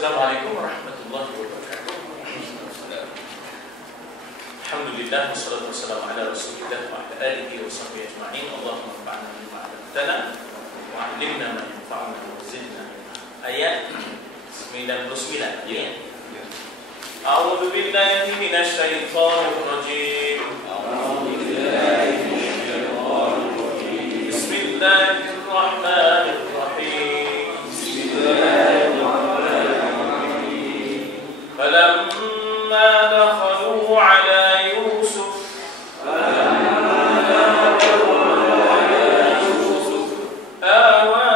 Assalamualaikum warahmatullahi wabarakatuh. Alhamdulillah wassalatu wassalamu ala Rasulillah wa ala alihi wa sahbihi ajma'in. Allahumma anfa'na bima 'allamtana wa 'allimna ma yanfa'una wa zidna ilma. Ayat 99 ya. A'udzu billahi minasy syaithanir rajim. Bismillahirrahmanirrahim. Falamma dakhalu 'ala Yusuf awa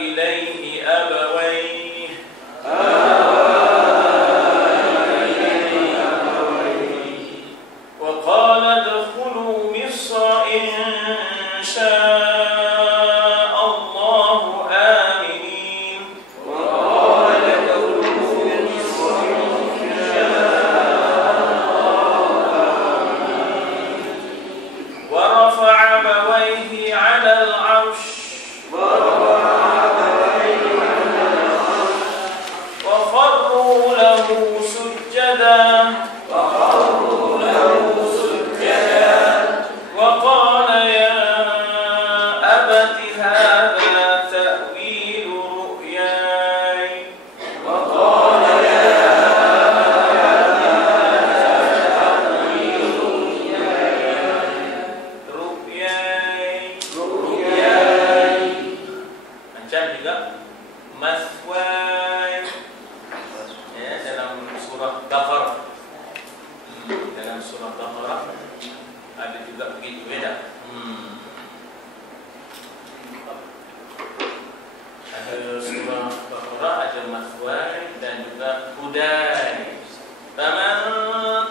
ilayhi abawayhi wa qala adkhulu Misra in sha'a Allahu aminin wa rafa'a abawayhi 'ala al-'arsh wa kharru lahu sujjadan وقال يا أبت هذا تأويل رؤياي macam juga maswai ya, dalam surah Baqarah. Dalam surah Baqarah ada juga begitu beda. Ada surah Baqarah ada maswai dan juga hudai. Faman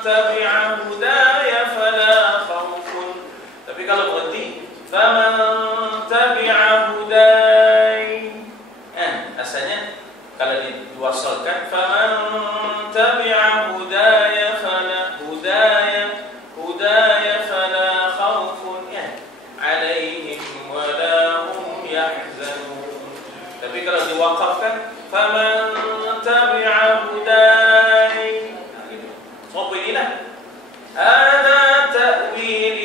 tabi'a hudaya fala khawfun. Tapi kalau berhenti faman tabi'a hudai, asalnya kalau diwasalkan faman tabi'a hudaya fala hudaya fala khawfun alaihim wala hum yahzanun. Tapi kalau diwakafkan faman tabi'a hudai, apa inilah hada ta'wil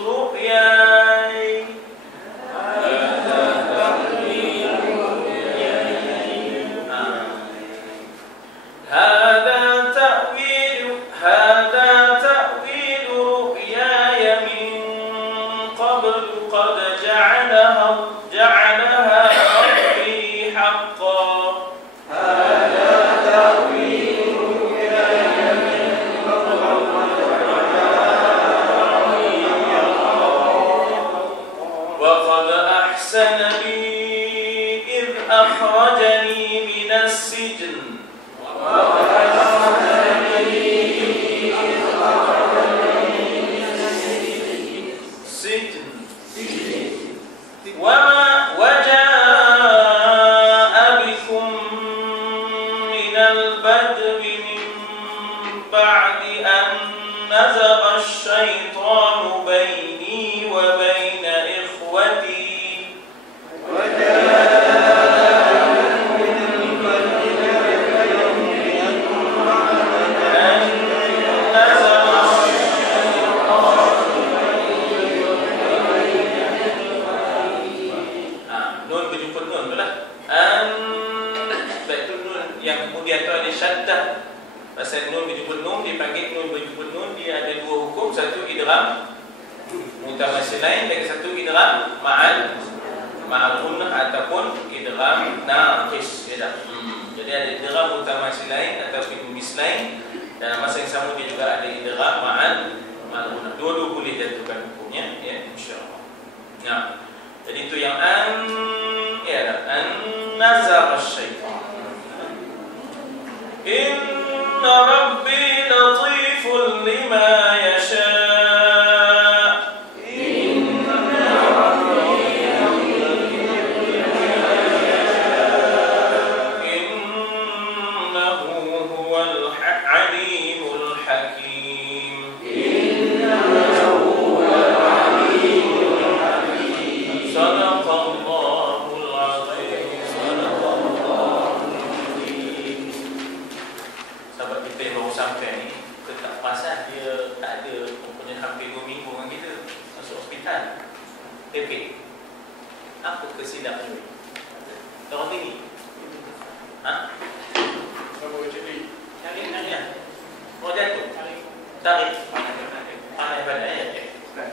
ru'yai هذا تأويل رؤياي من قبل قد جعلها ربي حقا وقد أحسن بي إذ أخرجني من السجن وجاء بكم من البدو من بعد أن نزغ الشيطان بيني وبين إخوتي Pasal nun berjumpa nun dipanggil nun berjumpa nun, dia ada dua hukum, satu idgham mutamatsilain dan satu idgham ma'al gunnah ataupun idgham naqis ya. Jadi ada idgham mutamatsilain ataupun mislain, dan masa yang sama dia juga ada idgham ma'al gunnah. Dua-dua boleh jatuhkan hukumnya ya, insyaallah. Nah, jadi itu yang nazar syaitan. Inna Rabbi latifun lima yasha. Innahu huwal alimul hakim. Sadaqallahul azim. Jihad. Okey. Apa kesilapan ini? Orang ini. Ha? Apa jadi? Tarik. Oh jatuh. Tarik. Pandai ya.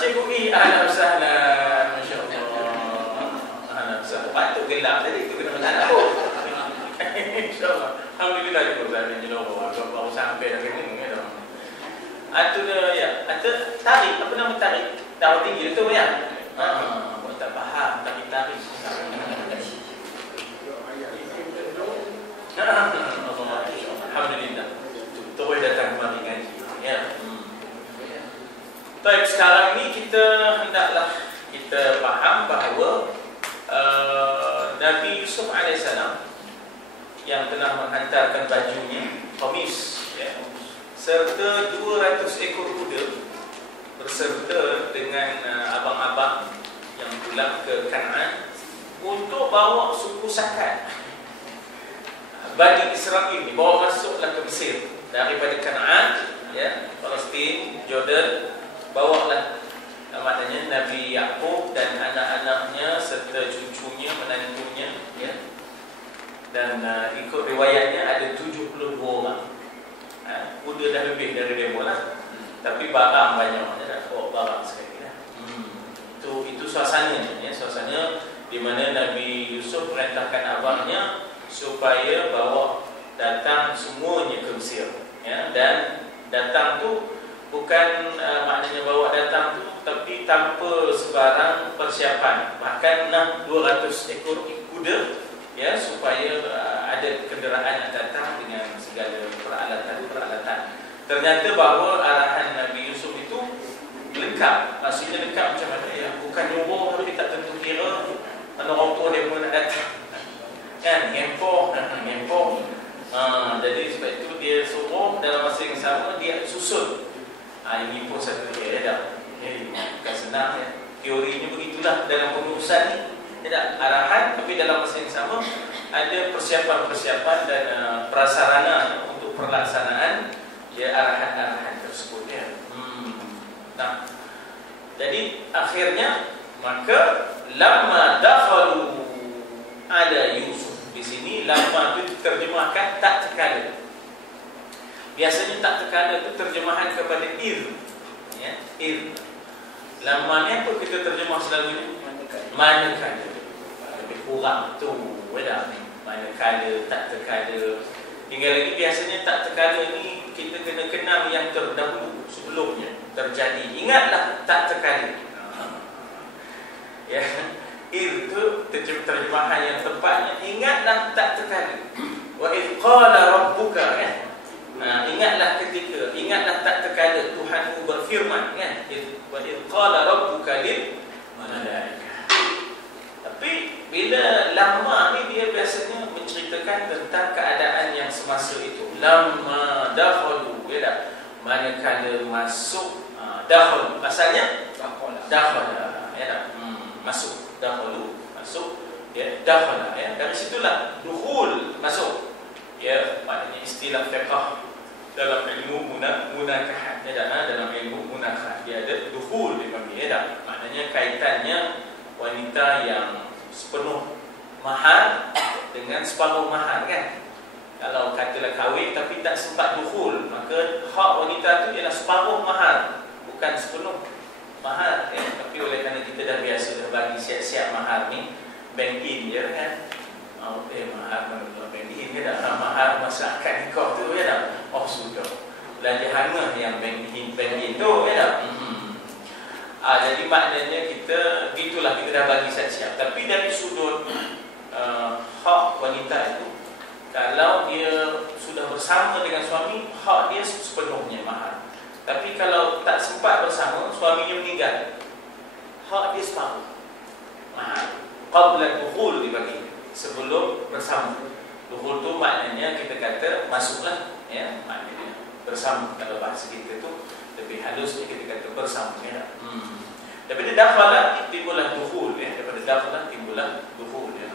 Cikgu I, ahlan sahlan. Masya-Allah. Ahlan sahlan. Patut gelap tadi tu kena macam apa? Insya-Allah. Alhamdulillah di Quran yang jelas baru sampai dah kena ni dah. Atu dia ya, atu tarik, apa nama tarik? Tahu tinggi tu ya. Buat tak faham tarik. Alhamdulillah. Terus datang kembali ngaji. Ya. Baik, sekarang ni kita hendaklah kita faham bahawa Nabi Yusuf AS yang telah menghantarkan bajunya, qamis, ya, serta 200 ekor kuda berserta dengan abang-abang yang pulang ke Kanaan untuk bawa suku Sakan Bani Israel dibawa masuklah ke Mesir daripada Kanaan, ya, Palestin, Jordan. Bawalah maknanya Nabi Yaqub dan anak-anaknya serta cucunya, menantunya, ya. Dan ikut riwayatnya ada 72 orang. Kuda dah lebih dari demo lah. Tapi barang banyak, ya, bawa barang sekali lah. Itu suasananya, ya, suasana di mana Nabi Yusuf perintahkan abangnya supaya bawa datang semuanya ke Mesir, ya. Dan datang tu bukan maknanya bawa datang tu, tapi tanpa sebarang persiapan. Bahkan 200 ekor kuda, ya, supaya ada kenderaan yang datang dengan segala peralatan. Ternyata bahawa arahan Nabi Yusuf itu lengkap. Maksudnya lengkap macam mana, ya? Bukan nyuruh tapi tak tentu kira orang tua dia pun nak datang. Kan, ngempoh. Jadi sebab itu dia suruh dalam masa yang sama dia susun. Ini pun satu dia dah. Bukan senang, ya. Teorinya begitulah dalam pengurusan ni. Tidak arahan, tapi dalam masa yang sama ada persiapan dan prasarana untuk pelaksanaan, ya, arahan-arahan tersebut, ya. Nah, jadi akhirnya maka lamma dakhalu ala Yusuf. Di sini lamma itu diterjemahkan tak terkala. Biasanya tak terkala itu terjemahan kepada ir, ya, ir. Lamma ni apa kita terjemah selalunya? Manakala. Lebih kurang tu, dah. Manakala, tak terkala. Tinggal lagi biasanya tak terkala ni kita kena kenal yang terdahulu sebelumnya terjadi. Ingatlah tak terkala. Ya, ir tu terjemahan yang tepatnya, ingatlah tak terkala. Wa idh qala rabbuka, kan? Ingatlah tak terkala Tuhanmu berfirman, kan? Wa idh qala rabbuka lil malaikah. Tapi bila lama ni dia biasanya menceritakan tentang keadaan yang semasa itu. Lamma dakhalu, ya, manakala masuk. Dakhal asalnya dakhala, ya, masuk. Dakhalu, masuk, ya, dakhala, ya. Dari situlah dukhul, masuk. Ya, maknanya istilah fiqh dalam ilmu munakahat, ya, dalam ilmu munakahat dia ada dukhul dipanggil, ya. Maknanya kaitannya wanita yang sepenuh mahar dengan separuh mahar, kan? Kalau katalah kahwin tapi tak sempat dukhul, maka hak wanita tu ialah separuh mahar, bukan sepenuh mahar, ya. Tapi oleh kerana kita dah biasa dah bagi siap-siap mahar ni, bank in je, kan? Mahar mana bank in ke dah? Mahar masa akad nikah tu, ya dah? Oh sudah, belanja hana yang bank in tu, ya dah? Jadi maknanya kita gitulah, kita dah bagi siap-siap. Tapi dari sudut hak wanita itu, kalau dia sudah bersama dengan suami, hak dia sepenuhnya mahar. Tapi kalau tak sempat bersama, suaminya meninggal, hak dia separuh mahar. Qabla dukhul dibagi, sebelum bersama. Dukhul tu maknanya kita kata masuklah, ya, maknanya bersama. Kalau bahasa kita tu lebih halusnya kita kata bersama, ya. Daripada dakhala timbullah dukhul, ya. Daripada dakhala timbullah dukhul, ya.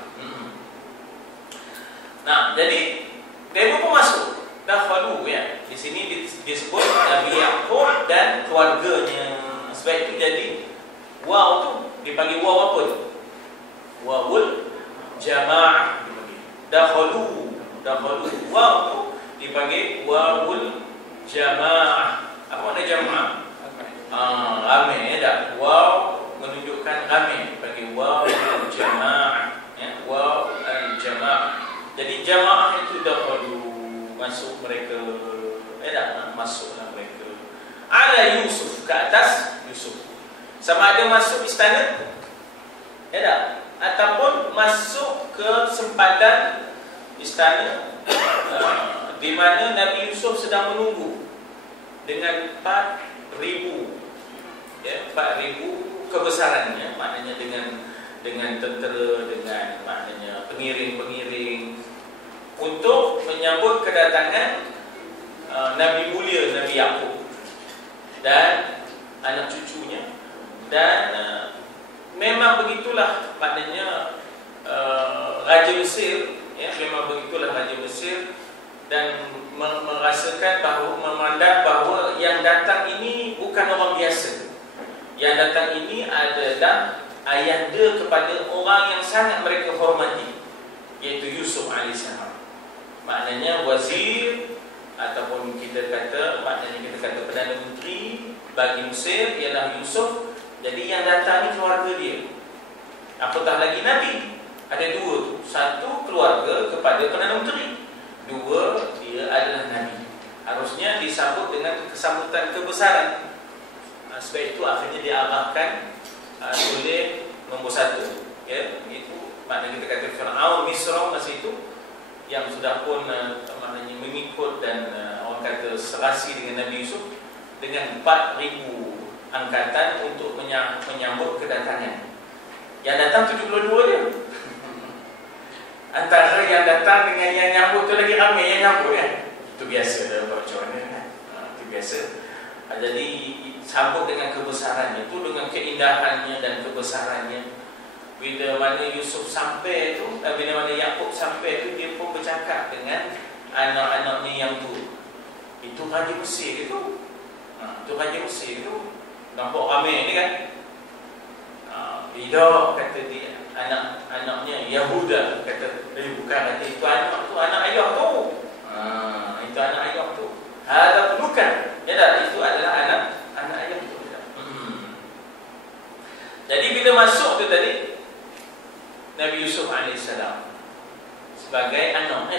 Nah, jadi demo pun masuk. Dakhalu, ya. Di sini disebut Nabi Yaqub dan keluarganya. Sebab itu jadi waw tu dipanggil waw apa tu? Wawul jamaah dipanggil. Dakhalu waw tu dipanggil wawul jamaah. Apa makna jamaah? Ramai tak? Waw menunjukkan ramai, dipanggil waw jamaah, ya, waw al-jamaah. Jadi jamaah itu dakhalu, masuk mereka, masuklah mereka. Ala Yusuf, ke atas Yusuf. Sama ada masuk istana, ataupun masuk ke sempadan istana, di mana Nabi Yusuf sedang menunggu dengan 4,000, 4,000 kebesarannya, maknanya dengan tentera, dengan maknanya pengiring-pengiring untuk menyambut kedatangan Nabi mulia Nabi Yaqub dan anak cucunya. Dan memang begitulah maknanya Raja Mesir, memang begitulah Raja Mesir, dan merasakan bahawa, memandang bahawa yang datang ini bukan orang biasa. Yang datang ini adalah ayahanda kepada orang yang sangat mereka hormati, iaitu Yusuf AS. Maknanya wazir, ataupun kita kata Perdana Menteri bagi Mesir ialah Yusuf. Jadi yang datang ni keluarga dia. Apatah lagi Nabi, ada dua tu. Satu keluarga kepada Perdana Menteri, dua dia adalah Nabi. Harusnya disambut dengan kesambutan kebesaran. Sebab itu akhirnya diarahkan oleh nombor satu, itu maknanya kita kata Fir'aun Misra masa itu, yang sudah pun maknanya mengikut dan orang kata serasi dengan Nabi Yusuf, dengan 4,000 angkatan untuk menyambut kedatangan. Yang datang 72 dia. Antara yang datang dengan yang nyambut tu lagi ramai yang nyambut, kan? Itu biasa dalam bocorannya, kan? Itu biasa. Jadi sambut dengan kebesarannya itu, dengan keindahannya dan kebesarannya. Bila mana Yusuf sampai tu, bila mana Yaqub sampai tu, dia pun bercakap dengan anak-anaknya yang tu. Itu Raja Mesir itu. Itu Raja Mesir itu. Nampak ramai ni, kan? Bila kata dia, anak-anaknya Yahuda kata, bukan, kata itu anak tu, anak ayah tu. Itu anak ayah tu. Ada bukan. Itu adalah anak ayah tu. Jadi bila masuk tu tadi, Nabi Yusuf AS sebagai anak,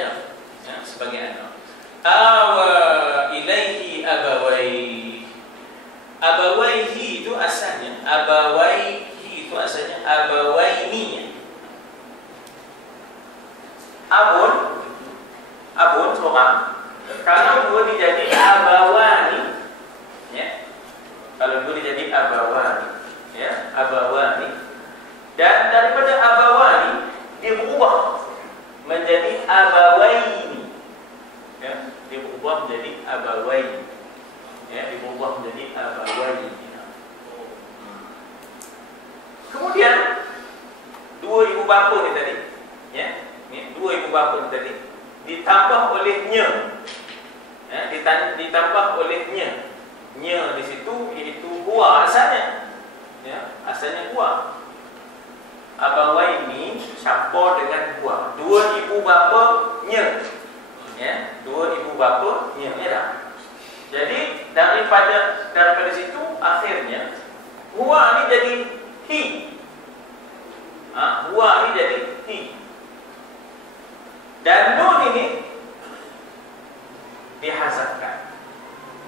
sebagai anak. Awa ilaihi abawaihi. Abawaihi itu asalnya, abawaihi itu asalnya abawaini. Abun seorang. Kalau dua dijadi abawani, kalau dua dijadi abawani, abawani. Dan daripada abawani dia berubah menjadi abawaini, dia berubah menjadi abawaini, dia berubah menjadi abawaini. Kemudian dua ibu bapa ni tadi, dua ibu bapa ni tadi ditambah olehnya, ditambah olehnya. Nya di situ iaitu huwa asalnya, asalnya huwa. Abawaini campur dengan huwa. Dua ibu bapanya, dua ibu bapanya, Jadi daripada situ akhirnya huwa ni jadi hi. Huwa ni jadi hi. Dan nun ini dihazafkan.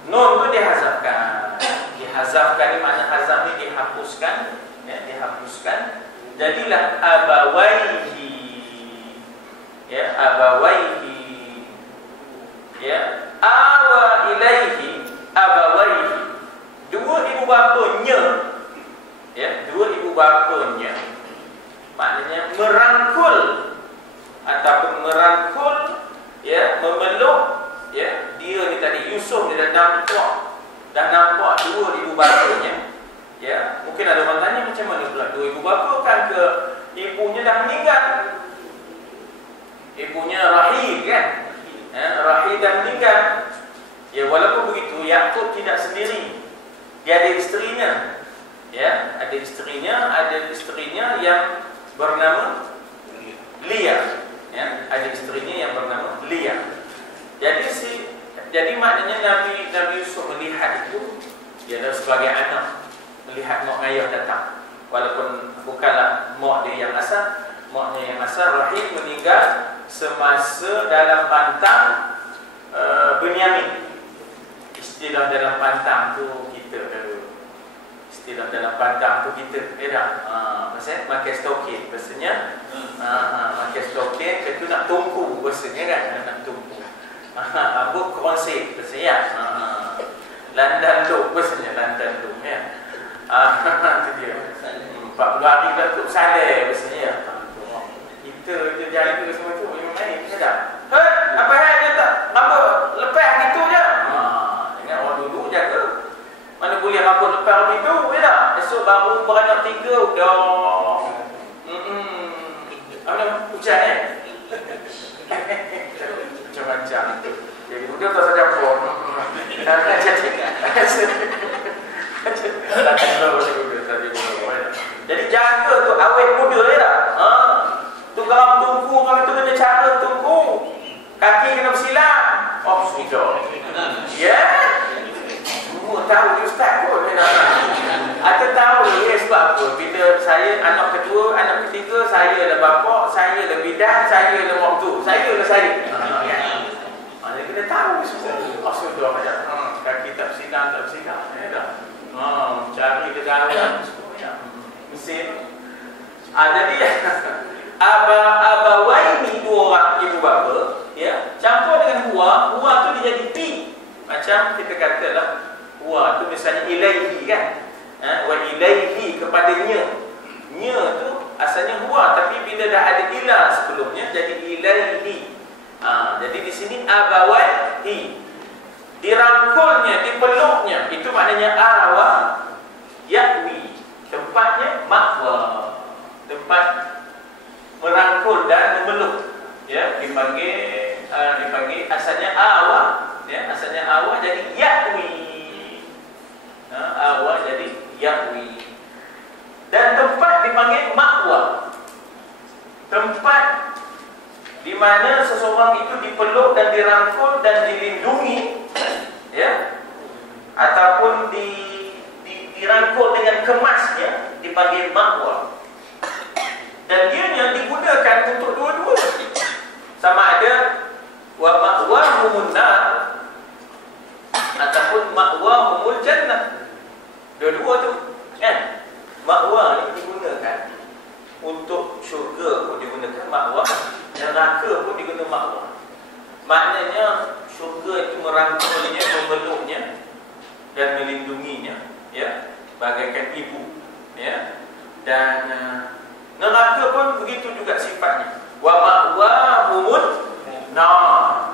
Nun itu dihazafkan. Dihazafkan ni makna hazaf ni dihapuskan, dihapuskan. Jadilah abawaihi, abawaihi, awa ilaihi abawaihi. Dua ibu bapanya, dua ibu bapanya, maknanya merangkul ataupun merangkul, memeluk, dia ni tadi Yusuf ni dah nampak dua ibu bapanya. Mungkin ada orang tanya, macam mana pula dua ibu bapa, kan ke ibunya dah meninggal, ibunya Rahil, kan? Rahil dah meninggal. Walaupun begitu Yakub tidak sendiri. Dia ada isterinya. Ya, ada isterinya yang bernama Lia. Ya, ada isterinya yang bernama Lia. Jadi maknanya Nabi Yusuf melihat itu, dia adalah sebagai anak melihat mak ayah datang. Walaupun bukanlah mak dia yang asal, maknya yang asal Rahim meninggal semasa dalam pantang Benyamin. Istilah dalam pantang tu kita dulu. Istilah dalam pantang tu kita. Maksudnya makan stokin. Maksudnya makan stokin itu nak tungku. Maksudnya kan nak tungku. Rambut konsep. Maksudnya landan luk. Maksudnya landan luk. Itu dia. 40 hari Datuk Saleh. Maksudnya kita jaga semua tu memang main. Tak? Apa hal dia tak? Rambut lepas gitu je. Ingat orang dulu jaga. Mana boleh rambut lepas begitu, ya tak? Esok baru beranak 3 dah. Apa hujan macam-macam. Jadi muda tak saja pun. Jadi jaga tu awet muda, ya tak? Tu garam tungku, kalau tu kena cara tungku. Kaki kena bersilang. Oh, sudah. Ya. Semua tahu dia ustaz pun. Atau tahu ya sebab apa? Bila saya anak kedua, anak ketiga, saya adalah bapak, saya adalah bidan, saya adalah waktu, saya adalah saya. Dia kena tahu semua. Oh, sudah macam kaki tak bersilang, tak bersilang. Ya tak? Cari kedalam semuanya. Mesin. Jadi Abawaini, 2 orang ibu bapa, ya, campur dengan huwa tu dia jadi pi. Macam kita katalah huwa tu misalnya ilaihi kan. Wa ilaihi kepadanya. Nya tu asalnya huwa, tapi bila dah ada ila sebelumnya jadi ilaihi. Jadi di sini abawaihi. Dirangkulnya, dipeluknya, itu maknanya awa yakwi. Tempatnya makwa. Tempat merangkul dan memeluk, ya, dipanggil asalnya awa, ya, asalnya awa jadi yakwi. Awa jadi yakwi. Dan tempat dipanggil makwa, tempat di mana seseorang itu dipeluk dan dirangkul dan dilindungi, ya, ataupun dirangkul dengan kemasnya, dipanggil makwa. Dan dianya digunakan untuk dua-dua. Sama ada wa ma'wahumul nar ataupun ma'wahumul jannah. Dua-dua tu kan. Ma'wa ni digunakan untuk syurga pun digunakan ma'wa, neraka pun digunakan ma'wa. Maknanya syurga itu merangkulnya, memeluknya dan melindunginya, ya, bagaikan ibu, ya. Dan neraka pun begitu juga sifatnya. Wa ma'wahumul nar.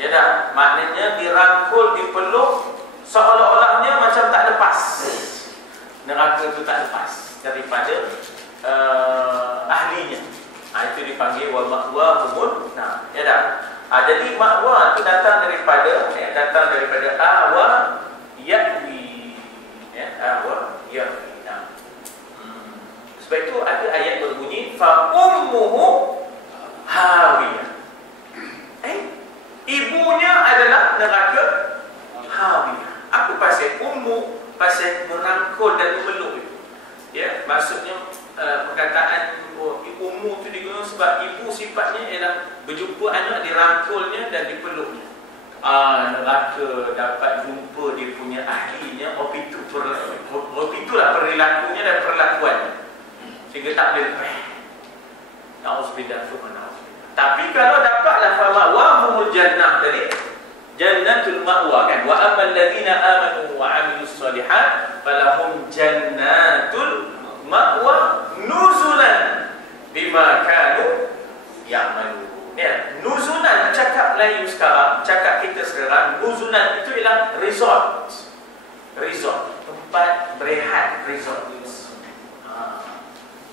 Ya dah, maknanya dirangkul, dipeluk seolah-olahnya macam tak lepas. Neraka itu tak lepas daripada ahlinya. Itu dipanggil wa ma'wahumul nar. Ya dah. Jadi ma'wa itu datang daripada awa yakwi. Ya, awa yakwi. Sebab itu ada ayat berbunyi fa ummuhu hawiyah. Ibunya adalah neraka hawiyah. Apa pasal ummu? Pasal merangkul dan memeluk itu. Ya, maksudnya perkataan ummu itu digunakan sebab ibu sifatnya ialah berjumpa anak, dirangkulnya dan dipeluknya. Neraka dapat jumpa dia punya ahlinya, itulah perilakunya dan perlakuannya, sehingga tak boleh lepas. Na'udzubillah. Tapi kalau dapatlah fama'wahumul jannah tadi, jannatul ma'wa kan, wa ammal ladzina amanu wa 'amilus shalihat falahum jannatul ma'wa nuzulan bima kanu ya'malun. Ya, nuzulan cakap Melayu sekarang, cakap kita sekarang, nuzulan itu ialah resort. Tempat berehat, resort.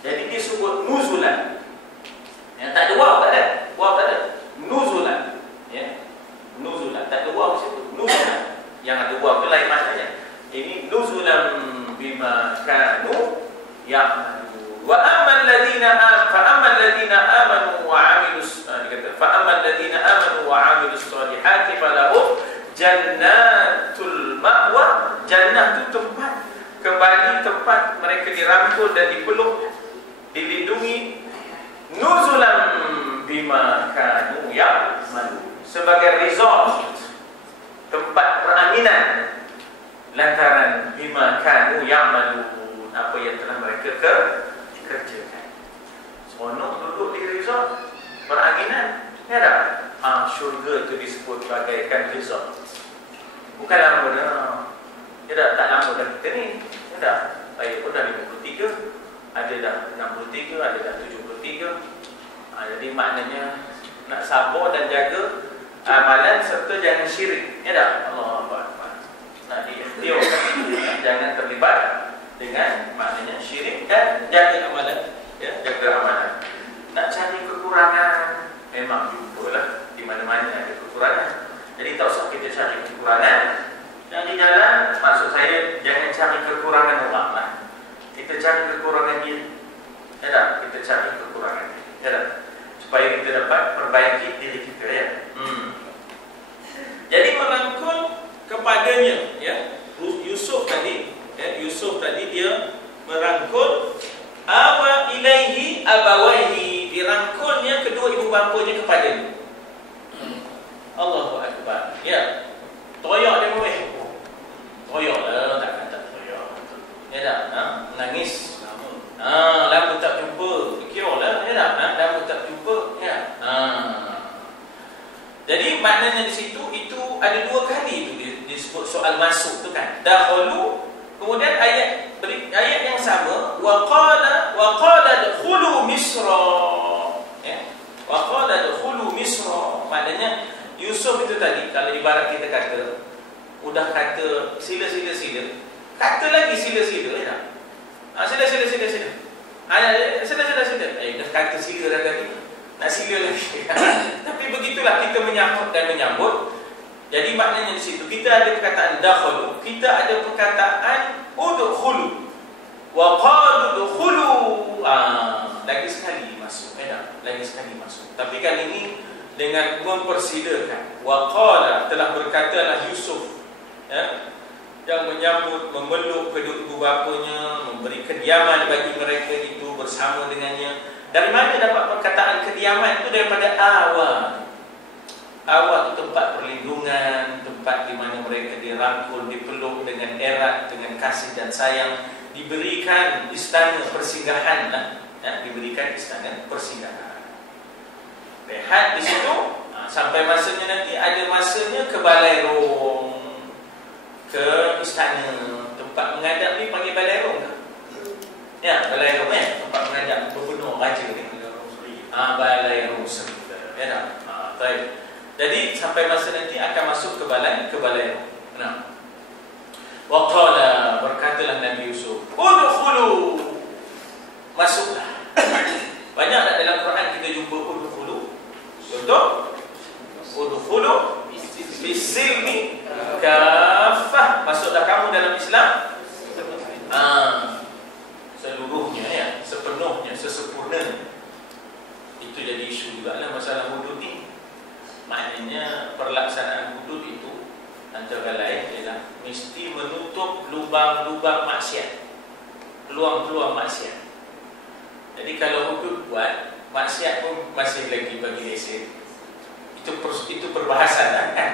Jadi disebut nuzulan. Ya, tak ada waw, tak ada. Nuzulan. Ya. Nuzulan, tak ada waw situ. Nuzulan. Yang lain maknanya. Ini nuzulam bima kanu ya'malu. Wa ammal ladina amanu wa 'amilus solihati falahum jannatul ma'wa. Jannah itu tempat kembali, tempat mereka dirangkul dan dipeluk, dilindungi. Nuzulam bima kanu ya'malu, sebagai resort, tempat peraminan lantaran bima kanu ya'malu, apa yang telah mereka kerjakan. Seronok duduk di resort, peraminan, ya tak? Syurga itu disebut bagaikan resort. Bukan lama dah, ya tak? Tak lama dah kita ni, ya tak? Saya pun dah 53, ada dah 63, ada dah 73. Jadi maknanya nak sabar dan jaga amalan serta jangan syirik, ya tak? Allahu Akbar. Nak diikhtiarkan, jangan terlibat dengan maknanya syirik dan jaga amalan, ya, jaga amalan. Nak cari kekurangan memang jumpalah, di mana-mana ada kekurangan. Jadi tak usah kita cari kekurangan. Yang di jalan, maksud saya jangan cari kekurangan orang lah. Kita cari kekurangan dia, ya tak? Kita cari kekurangan dia, ya tak? Supaya kita dapat perbaiki diri kita, ya. Jadi merangkul kepadanya, ya. Yusuf tadi dia merangkul awa ilaihi abawaihi, dirangkulnya kedua ibu bapanya kepadanya. Allahu Akbar. Ya. Toyok dia boleh. Toyok lah, tak toyok. Ya tak? Menangis. Lama tak jumpa. Kira-kira, ya tak? Lama tak jumpa, ya. Jadi maknanya di situ itu ada dua kali itu disebut soal masuk tu kan. Dahulu, kemudian ayat yang sama, wa qala dkhulu misra. Ya. Wa qala dkhulu misra. Maknanya Yusuf itu tadi, kalau ibarat kita kata, udah kata sila, kata lagi sila, ya. Sila. Dah kata sila dah tadi, nak sila lagi. Tapi begitulah kita menyambut dan menyambut. Jadi maknanya di situ kita ada perkataan dakhulu, kita ada perkataan udkhulu. Wa qalu udkhulu. Lagi sekali masuk, lagi sekali masuk. Tapi kali ini dengan mempersilakan. Wa qala, telah berkatalah Yusuf, ya, yang menyambut, memeluk kedua ibu bapanya, memberi kediaman bagi mereka itu bersama dengannya. Dari mana dapat perkataan kediaman itu? Daripada awa. Awa itu tempat perlindungan, tempat di mana mereka dirangkul, dipeluk dengan erat, dengan kasih dan sayang, diberikan istana persinggahan, ya, diberikan istana persinggahan. Lihat di situ, sampai masanya nanti ada masanya ke balai rong, ke istana, tempat menghadap ni panggil balai rong. Ya, balai rong, ya, tempat menghadap gubernur raja ni. Balai rong serta, ya tak? Baik. Jadi sampai masa nanti akan masuk ke balai rong. Nah, wa qala, berkatalah Nabi Yusuf, udkhulu, masuklah. Banyak tak dalam Quran kita jumpa udkhulu? Contoh, udkhulu bisilmi kafah, masuklah kamu dalam Islam seluruhnya, ya, sepenuhnya, sesempurna. Itu jadi isu juga lah masalah hudud ni. Maknanya perlaksanaan hudud itu antara lain ialah mesti menutup lubang-lubang maksiat, peluang-peluang maksiat. Jadi kalau hudud buat, maksiat pun masih lagi bagi lesen. Itu perbahasan lah kan.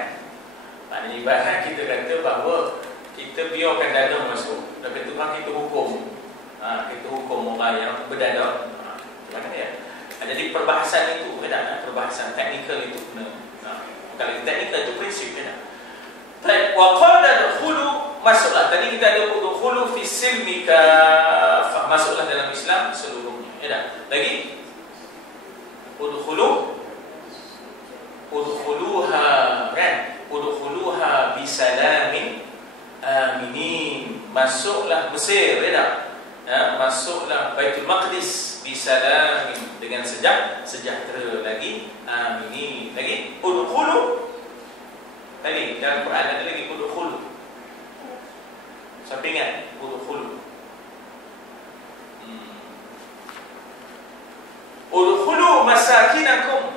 Maknanya ibarat kita kata bahawa kita biarkan dadah masuk, tapi Tuhan kita hukum. Kita hukum orang yang berdadah. Macam mana ya? Jadi perbahasan itu, perbahasan teknikal itu kalau teknikal itu prinsip, Baik, wa qala dkhulu, masuklah. Tadi kita ada udkhulu fi silmi kafah, masuklah dalam Islam seluruhnya, ya tak? Lagi udkhuluha, kan? Udkhuluha bisalamin aminin, masuklah Mesir, ya tak? Masuklah Baitul Maqdis bisalamin, dengan sejahtera. Lagi aminin, lagi udkhulu. Tadi dalam Quran ada lagi udkhulu. Siapa ingat? Udkhulu. Udkhulu masakinakum.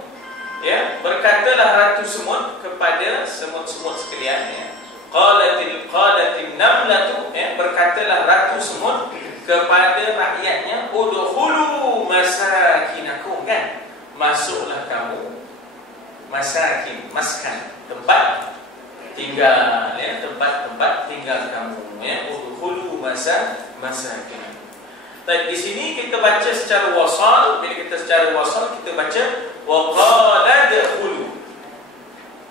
Ya, berkatalah Ratu Semut kepada semut-semut sekalian, ya. Qalatin namlatu, ya, berkatalah Ratu Semut kepada rakyatnya, udkhulu masakinakum, kan? Masuklah kamu masakin, maskan, tempat tinggal, ya, tempat-tempat tinggal kamu, ya. Udkhulu masakin. Baik, di sini kita baca secara wasal. Bila kita secara wasal, kita baca waqala dkhulu.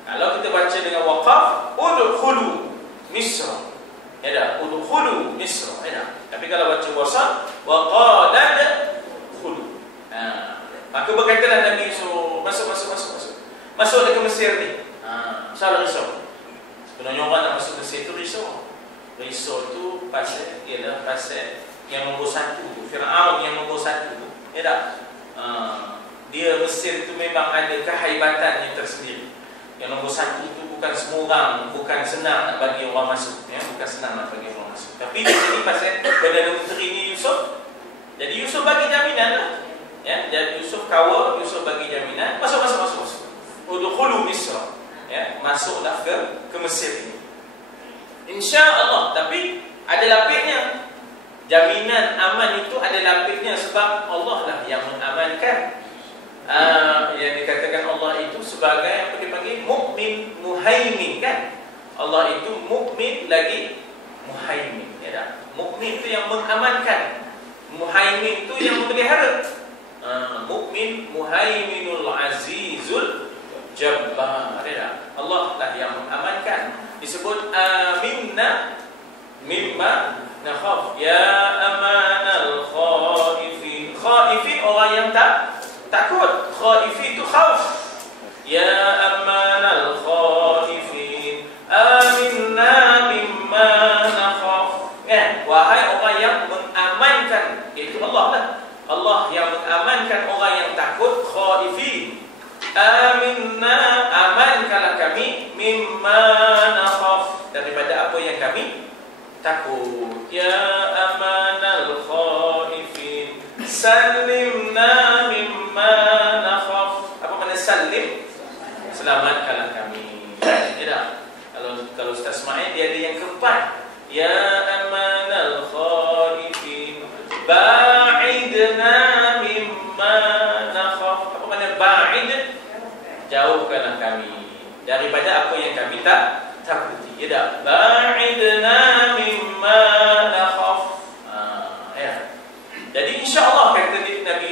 Kalau kita baca dengan waqaf, udkhulu Misra. Ya dah, udkhulu Misra. Ya dah. Tapi kalau baca wasal, waqala dkhulu. Maka berkatalah Nabi Yusuf, masuk ke Mesir ni. Salah risau. Sebenarnya orang nak masuk Mesir tu risau. Risau tu pasal ialah pasal yang nombor satu tu, Fir'aun yang nombor satu tu, ya tak? Dia Mesir tu memang ada kehaibatan yang tersendiri. Yang nombor satu tu bukan semua orang, bukan senang nak bagi orang masuk, ya? Bukan senang nak bagi orang masuk. Tapi di sini pasal Perdana Menteri ni Yusuf, jadi Yusuf bagi jaminan lah, ya? Jadi Yusuf kawal, Yusuf bagi jaminan, masuk. Udkhulu Misra, ya? Masuklah ke Mesir ini, insya-Allah. Tapi ada lapiknya. Jaminan aman itu ada lapiknya, sebab Allah lah yang mengamankan. Yang dikatakan Allah itu sebagai apa dipanggil mukmin muhaimin, kan? Allah itu mukmin lagi muhaimin, ya tak? Mukmin itu yang mengamankan, muhaimin itu yang memelihara. Mukmin muhaiminul azizul jabbar, ya tak? Allah lah yang mengamankan. Disebut aminna mimma nakhaf, ya amanal khaifin. Khaifin orang yang takut. Khaifin itu khauf. Ya amanal khaifin, aminna mimma nakhaf. Ya, wahai orang yang mengamankan, itu Allah lah. Allah yang mengamankan orang yang takut. Khaifin, aminna, amankanlah kami, mimma nakhaf, daripada apa yang kami takut. Ya amanal khaifin, salimna mimma nakhaf. Apa makna salim? Selamatkanlah kami. Ya, kalau Ustaz Ismail dia ada yang keempat. Ya amanal khaifin, ba'idna mimma nakhaf. Apa makna ba'id? Jauhkanlah kami daripada apa yang kami tak takuti. Ya tak? Ba'idna mimma nakhaf. Ya. Jadi insya-Allah kata Nabi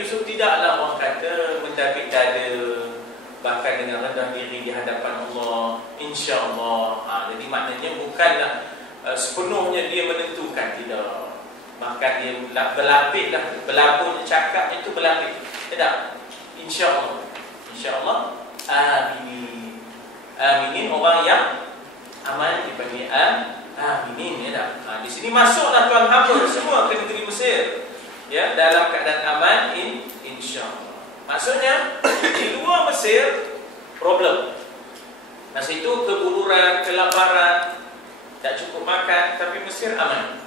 Yusuf tidaklah orang kata mendapik dada, bahkan dengan rendah diri di hadapan Allah. Insya-Allah. Jadi maknanya bukanlah sepenuhnya dia menentukan, tidak. Bahkan dia berlapis lah, berlabuhnya cakap itu berlapis. Ya tak? Insya-Allah. Insya-Allah. Aminin, orang yang aman dipanggil aminin, ya tak? Di sini masuklah tuan hamba semua ke negeri Mesir, ya, dalam keadaan aman, insya-Allah. Maksudnya di luar Mesir problem. Masa itu keguguran, kelaparan, tak cukup makan, tapi Mesir aman,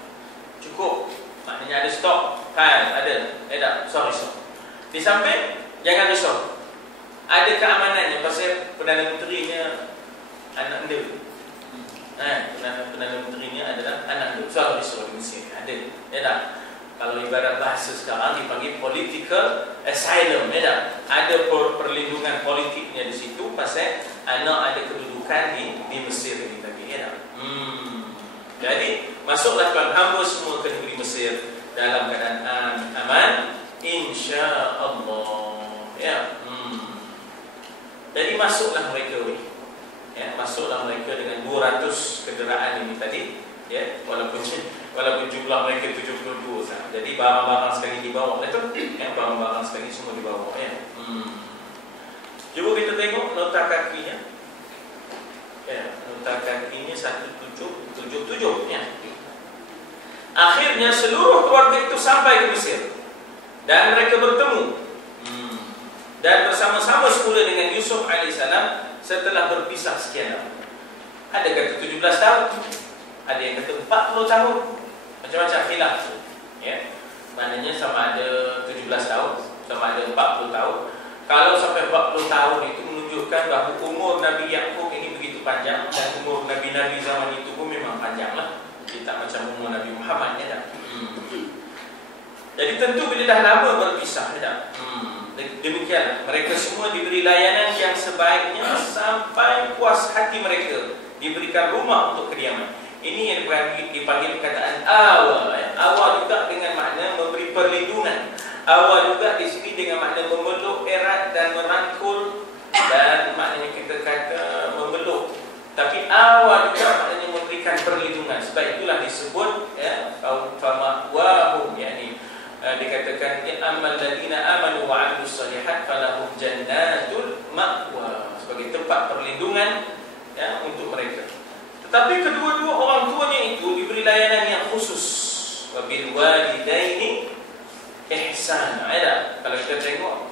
cukup. Maknanya ada stok, kan? Ada, ya tak? Sorry. Di samping jangan risau, ada keamanannya pasal Perdana Menterinya anak dia. Perdana Menterinya adalah anak dia. Soal risau di Mesir ada, ya tak? Kalau ibarat bahasa sekarang dipanggil political asylum, ya tak? Ada perlindungan politiknya di situ pasal anak ada kedudukan di Mesir ini tadi, ya tak? Jadi masuklah tuan hamba semua ke negeri Mesir dalam keadaan aman, insya-Allah, ya. Jadi masuklah mereka ni, ya, masuklah mereka dengan 200 kenderaan ini tadi, ya, walaupun jumlah mereka 72 sah. Jadi barang-barang sekali dibawa, betul? Ya, barang-barang sekali semua dibawa, ya. Cuba kita tengok nota kakinya. Ya, nota kakinya 1777, ya. Akhirnya seluruh keluarga itu sampai ke Mesir dan mereka bertemu dan bersama-sama semula dengan Yusuf AS setelah berpisah sekian lama. Ada kata 17 tahun, Ada yang kata 40 tahun. Macam-macam khilaf. Ya. Maknanya sama ada 17 tahun, sama ada 40 tahun. Kalau sampai 40 tahun itu menunjukkan bahawa umur Nabi Yaqub ini begitu panjang, dan umur Nabi-Nabi zaman itu pun memang panjang lah. Dia tak macam umur Nabi Muhammad, ya tak? Jadi tentu bila dah lama berpisah, ya tak? Demikianlah, mereka semua diberi layanan yang sebaiknya sampai puas hati mereka, diberikan rumah untuk kediaman. Ini yang dipanggil perkataan awal, ya? Awal juga dengan makna memberi perlindungan. Awal juga di sini dengan makna memeluk erat dan merangkul, dan maknanya kita kata memeluk. Tapi awal juga maknanya memberikan perlindungan. Sebab itulah disebut, ya, fama'wahum, yakni dikatakan amal ladina amanu wa 'amilus shalihat falahum jannatul ma'wa, sebagai tempat perlindungan, ya, untuk mereka. Tetapi kedua-dua orang tuanya itu diberi layanan yang khusus. Wabil walidaini ihsan. Ada, kalau kita tengok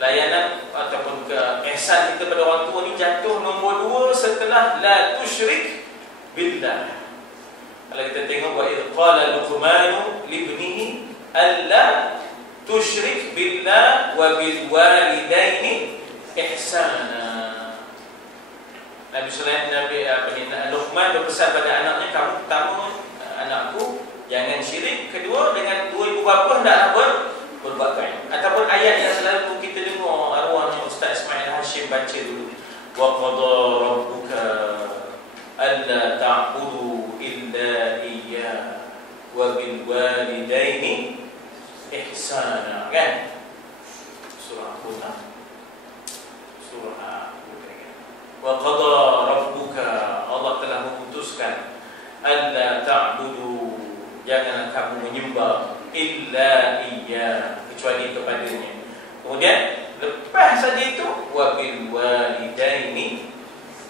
layanan ataupun ihsan kita pada orang tua ni jatuh nombor 2 setelah la tusyrik billah. Kalau kita tengok wa idh qala Luqmanu libnihi alla tusyrik billah wa bil walidaini ihsana. Nabi Luqman berpesan pada anaknya, kamu pertama anakku jangan syirik, kedua dengan dua ibu bapa hendaklah berbuat baik. Ataupun ayat yang selalu kita dengar arwahnya Ustaz Ismail Hashim baca dulu, wa qada rabbuka alla ta'budu illa iyyah wa bil walidaini ihsana, kan? Surah Al-Qur'an, surah wa qada rabbuka, Allah telah memutuskan, alla ta'budu, jangan kamu menyembah, illa iya, kecuali kepadanya. Kemudian lepas saja itu, wa bil walidaini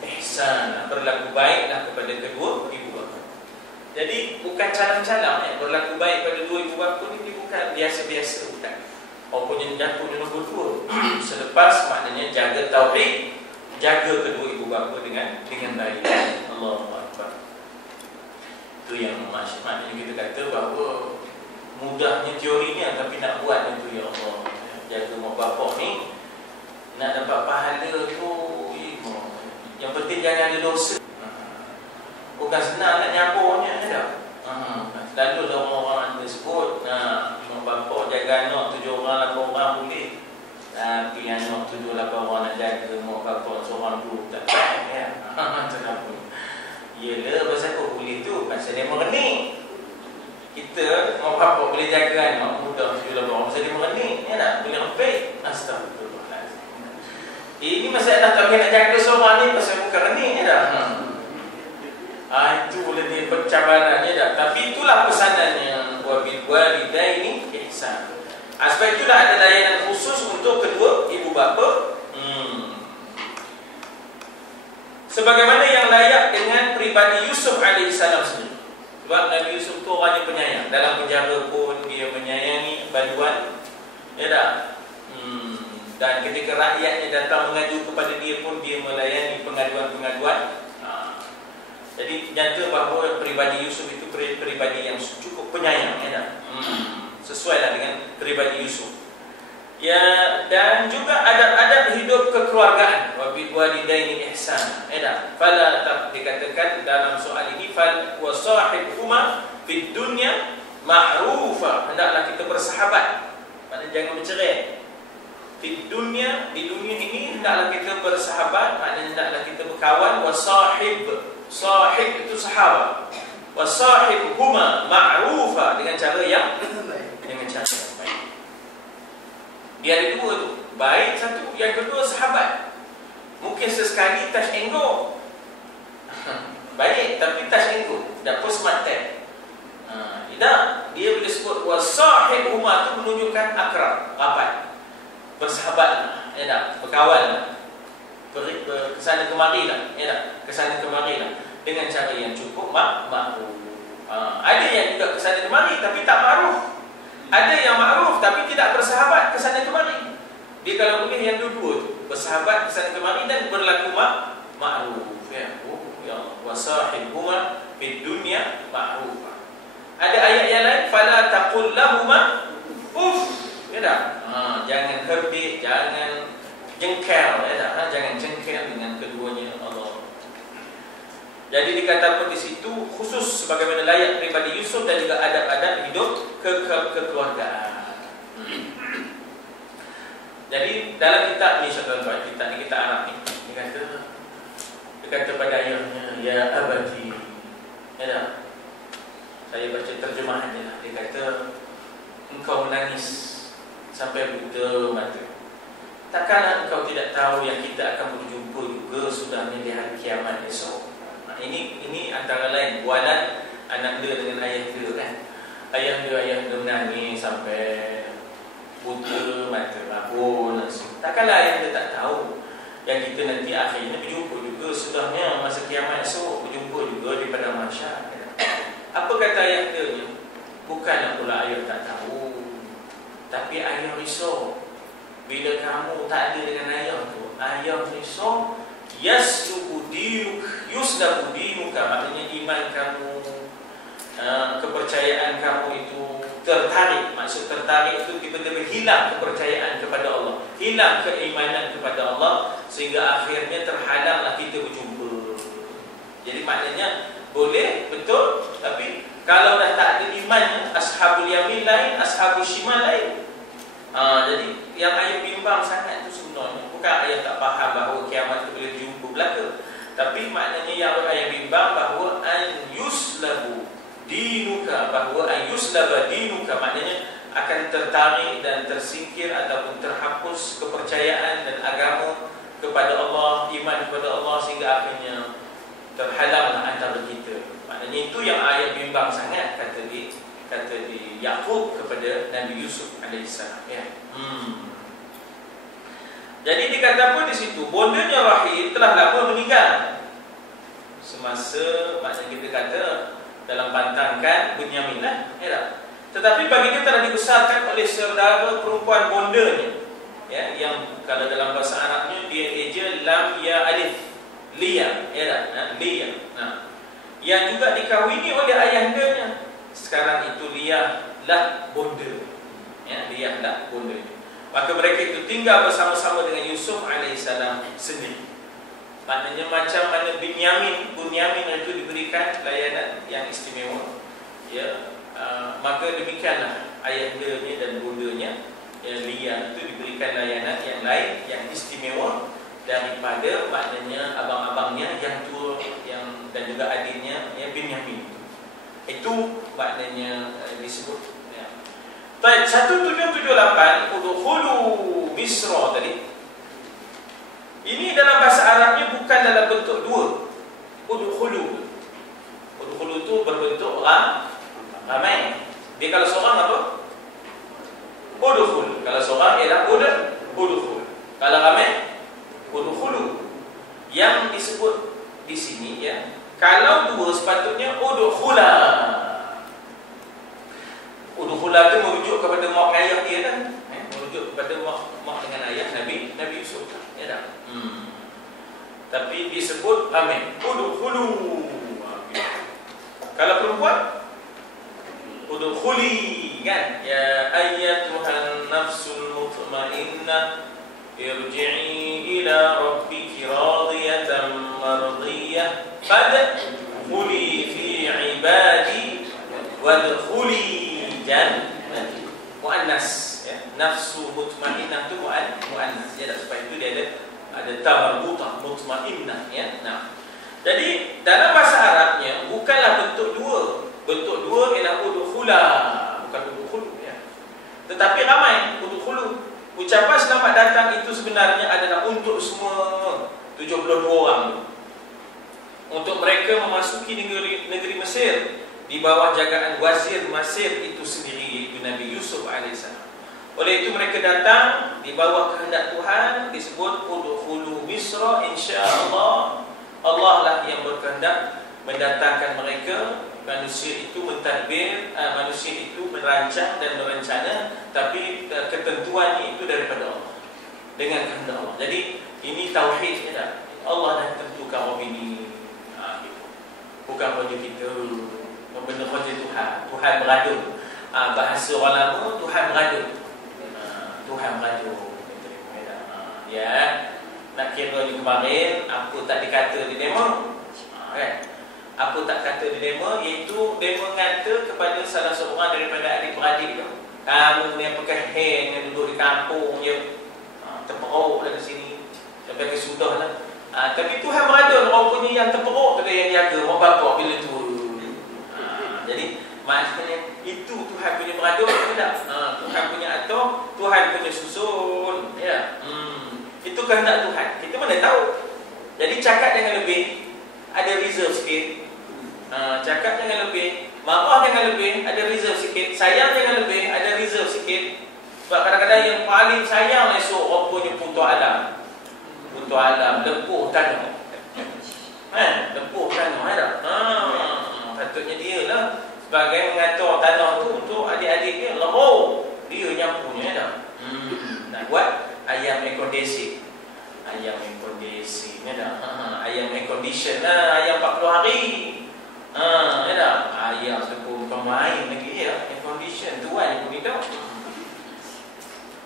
ihsan, berlaku baiklah kepada kedua ibu bapa. Jadi bukan calang-calang, ya, berlaku baik pada dua ibu bapa ini bukan biasa-biasa, bukan. Walaupun yang jatuh di nombor 2 selepas, maknanya jaga tauhid, jaga kedua ibu bapa dengan baik. Allahu Akbar. Itu yang maknanya kita kata bahawa mudahnya teorinya, tapi nak buat itu, ya Allah. Jaga mak bapak ni, nak dapat pahala tu, yang penting jangan ada dosa. Bukan senang nak nyaburnya, ada. Lalu dah orang ada sebut, mak bapak jaga anak 7 orang 8 orang boleh. Tapi anak 7 8 orang nak jaga mak bapak seorang dulu tak baik, ya. Kenapa? Yelah, pasal apa boleh tu? Pasal dia merenik. Kita, mak bapak boleh jaga anak muda 7 8 orang, pasal dia merenik, ya tak? Boleh repek. Astagfirullahaladzim. Ini masalah tak boleh nak jaga seorang ni pasal bukan renik, ya tak? Itu boleh dia pencabarannya dah. Tapi itulah pesanannya, wa bil walidaini ihsan. Sebab itulah ada layanan khusus untuk kedua ibu bapa. Sebagaimana yang layak dengan pribadi Yusuf alaihissalam sendiri. Sebab Nabi Yusuf tu orangnya penyayang. Dalam penjara pun dia menyayangi banduan, ya tak? Dan ketika rakyatnya datang mengadu kepada dia pun dia melayani pengaduan-pengaduan. Jadi nyata bahawa pribadi Yusuf itu pribadi yang cukup penyayang, ya tak? Sesuailah dengan pribadi Yusuf. Ya, dan juga adab-adab hidup kekeluargaan, wa bil walidaini ihsan, ya tak? Fala dikatakan dalam soal ini, fal wa sahibhuma fid dunya ma'rufa, hendaklah kita bersahabat, maknanya jangan bercerai. Fid dunya, di dunia ini hendaklah kita bersahabat, maknanya hendaklah kita berkawan. Wa sahib itu sahabat. Wa sahibhuma ma'rufa, dengan cara yang baik. Dia ada dua tu, baik satu, yang kedua sahabat. Mungkin sesekali touch and go. Baik, tapi touch and go, dah post smart tag. Tidak, dia bila sebut wa sahibhuma tu menunjukkan akrab, rapat, bersahabat, ya tak? Berkawan, kesana kemari lah, ya tak? Kesana kemari lah, dengan cara yang cukup ma'ruf. Ada yang juga kesana kemari tapi tak ma'ruf. Ada yang ma'ruf tapi tidak bersahabat kesana kemari. Dia kalau boleh yang dua-dua tu, bersahabat kesana kemari dan berlaku ma'ruf, ya. Ya Allah. Wa sahibhuma fid dunya ma'rufa. Ada ayat yang lain, fala taqul lahuma uff, ya tak? Jangan herdik, jangan jengkel, ya tak? Jangan jengkel dengan keduanya Allah. Jadi dikatakan di situ khusus sebagaimana layak pribadi Yusuf dan juga adab-adab hidup kekeluargaan. Jadi dalam kitab ni, saudara-saudara, kitab Arab ni, dia kata pada ayahnya, ya abadi, ya tak? Saya baca terjemahannya lah. Dia kata, engkau menangis sampai buta mata. Takkanlah engkau tidak tahu yang kita akan berjumpa juga sudahnya di hari kiamat esok. Ini antara lain bualan anak dia dengan ayah dia kan. Ayah dia menangis sampai buta mata, rabun langsung. Takkanlah ayah dia tak tahu yang kita nanti akhirnya berjumpa juga sudahnya masa kiamat esok, berjumpa juga di padang mahsyar. Apa kata ayah dia? Bukanlah pula ayah tak tahu, tapi ayah risau bila kamu tak ada dengan ayah tu. Ayah risau yusdabu dinuka, maknanya iman kamu, kepercayaan kamu itu tertarik. Maksud tertarik itu tiba-tiba hilang kepercayaan kepada Allah, hilang keimanan kepada Allah, sehingga akhirnya terhalanglah kita berjumpa. Jadi maknanya boleh, betul, tapi kalau dah tak ada iman, ashabul yamin lain, ashabul shimal lain. Jadi yang ayah bimbang sangat itu sebenarnya bukan ayah tak faham bahawa kiamat itu boleh jumpa belaka, tapi maknanya yang ayah bimbang bahawa an yuslabu dinuka, bahawa an yuslaba dinuka, maknanya akan tertarik dan tersingkir ataupun terhapus kepercayaan dan agama kepada Allah, iman kepada Allah, sehingga akhirnya terhalanglah antara kita. Maknanya itu yang ayah bimbang sangat, kata di Yaqub kepada Nabi Yusuf alaihissalam, ya. Jadi dikata pun di situ, bondanya Rahil telah lama meninggal semasa, maknanya kita kata dalam pantangkan Bunyamin lah, ya. Tetapi baginda telah dibesarkan oleh saudara perempuan bondanya, ya, yang kalau dalam bahasa Arabnya dia eja lam ya alif, Lia, ya, Lia. Nah, yang juga dikahwini oleh ayahandanya. Sekarang itu Lia lah bonda, ya, Lia lah bonda. Maka mereka itu tinggal bersama-sama dengan Yusuf alaihissalam sendiri. Maknanya macam mana Bunyamin itu diberikan layanan yang istimewa, ya, maka demikianlah ayahandanya dan bondanya, ya, Lia itu diberikan layanan yang lain, yang istimewa daripada maknanya abang-abangnya yang tua, yang dan juga adiknya, ya, Binyamin. Itu maknanya disebut, ya. Baik, 1778 udkhulu Misra tadi. Ini dalam bahasa Arabnya bukan dalam bentuk dua. Udkhulu itu berbentuk ramai. Dia kalau seorang apa? Udkhul. Kalau seorang ialah udkhul. Kalau ramai udkhulu. Yang disebut di sini, ya, kalau dua sepatutnya udkhula. Udkhula itu merujuk kepada mak ayah dia kan, merujuk kepada mak dengan ayah Nabi Yusuf, ya tak? Tapi disebut ramai, udkhulu. Kalau perempuan udkhuli, kan, ya ayyatuhan nafsul mutmainnah irji'i ila rabbiki radiyatan mardiyah fadkhuli fi ibadi wadkhuli jannati. Muannas, ya, nafsu mutmainnah itu muannas, ya, supaya itu dia ada tamarbutah mutmainnah, ya. Nah, jadi dalam bahasa Arabnya bukanlah bentuk dua. Bentuk dua ialah udkhula, bukan udkhulu, ya. Tetapi ramai udkhulu. Ucapan selamat datang itu sebenarnya adalah untuk semua 72 orang itu. Untuk mereka memasuki negeri Mesir di bawah jagaan wazir Mesir itu sendiri, iaitu Nabi Yusuf alaihissalam. Oleh itu mereka datang di bawah kehendak Tuhan, disebut udkhulu Misra, insya-Allah. Allah lah yang berkehendak mendatangkan mereka. Manusia itu mentadbir, manusia itu merancang dan merencana, tapi ketentuannya itu daripada Allah, dengan kehendak Allah. Jadi ini tauhid, ya, Allah dah tentukan begini, gitu. Bukan kerja kita. Benda kerja Tuhan. Tuhan beradu. Bahasa orang lama, Tuhan beradu. Tuhan beradu. Ya, nak kira ni kemarin, apa tak dikata di demo? Kan? Apa tak kata di demo, iaitu demo mengata kepada salah seorang daripada adik-beradik tu. Kamu ni apakah hen yang duduk di kampung je, terperuk dari sini sampai ke sudah lah. Tapi Tuhan berada rupanya yang terperuk tu yang jaga mak bapak bila tu. Jadi maksudnya itu Tuhan punya berada atau tak? Tuhan punya atur, Tuhan punya susun, ya. Itu kehendak Tuhan. Kita mana tahu. Jadi cakap jangan lebih, ada reserve sikit. Cakap jangan lebih, marah jangan lebih, ada reserve sikit. Sayang jangan lebih, ada reserve sikit. Sebab kadang-kadang yang paling sayang esok rupanya putus alam. Putus alam, lepuh tanah. Lepuh tanah ada. Patutnya dia lah sebagai mengatur tanah tu untuk adik-adik dia. Dia yang punya dah. Nak buat ayam air condition. Ayam air condition dah. Ayam air condition lah, ayam 40 hari. Ya dah. Ayam tu pun bukan main lagi ya. Air condition tuan pun ni dah.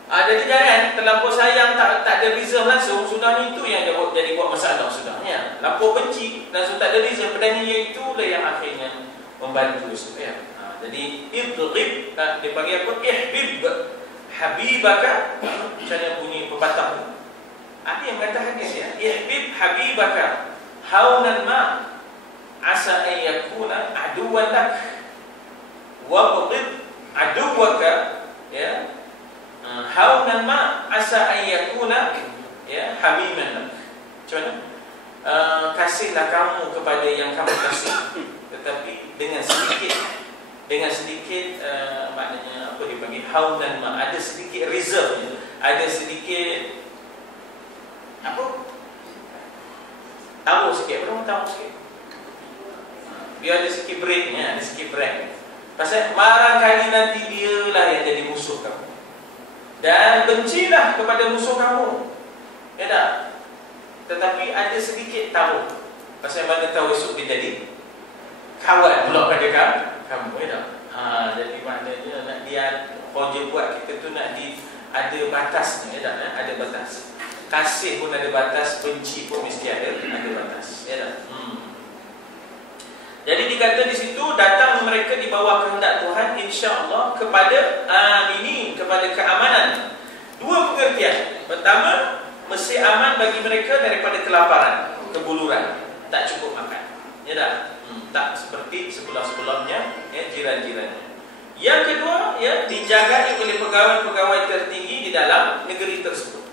Jadi jangan terlampau sayang, tak ada reserve langsung. Sudah itu yang jadi buat masalah sudahnya. Lampau benci langsung tak ada reserve. Padahal itulah yang akhirnya membantu ya. Jadi idrib, dia panggil apa? Ihbib habibaka. Macam mana bunyi pepatah tu? Ada yang kata hadis ya. Ihbib habibaka haunan ma asa an yakuna aduwan lak wabghid aduwaka ya. Haunan ma asa an yakuna ya hamiman lak. Macam mana? Kasihlah kamu kepada yang kamu kasih, tetapi dengan sedikit maknanya apa dia panggil haunan ma, ada sedikit reserve, ada sedikit apa, taruh sikit, taruh sikit, biar ada sikit breaknya, ada sikit break. Pasal barangkali nanti dia lah yang jadi musuh kamu, dan bencilah kepada musuh kamu, ya tak? Tetapi ada sedikit taruh. Pasal mana tahu esok dia jadi kawan pula pada kamu, ya tak? Jadi maknanya nak dia kerja buat kita tu nak ada batasnya, ya tak? Ada batas. Kasih pun ada batas, benci pun mesti ada batas, ya tak? Jadi dikata di situ, datang mereka di bawah kehendak Tuhan, insya-Allah kepada aminin, kepada keamanan. Dua pengertian. Pertama, mesti aman bagi mereka daripada kelaparan, kebuluran, tak cukup makan, ya tak? Tak seperti sebelah-sebelahnya, ya, jiran-jirannya. Yang kedua, ya, dijagai oleh pegawai-pegawai tertinggi di dalam negeri tersebut.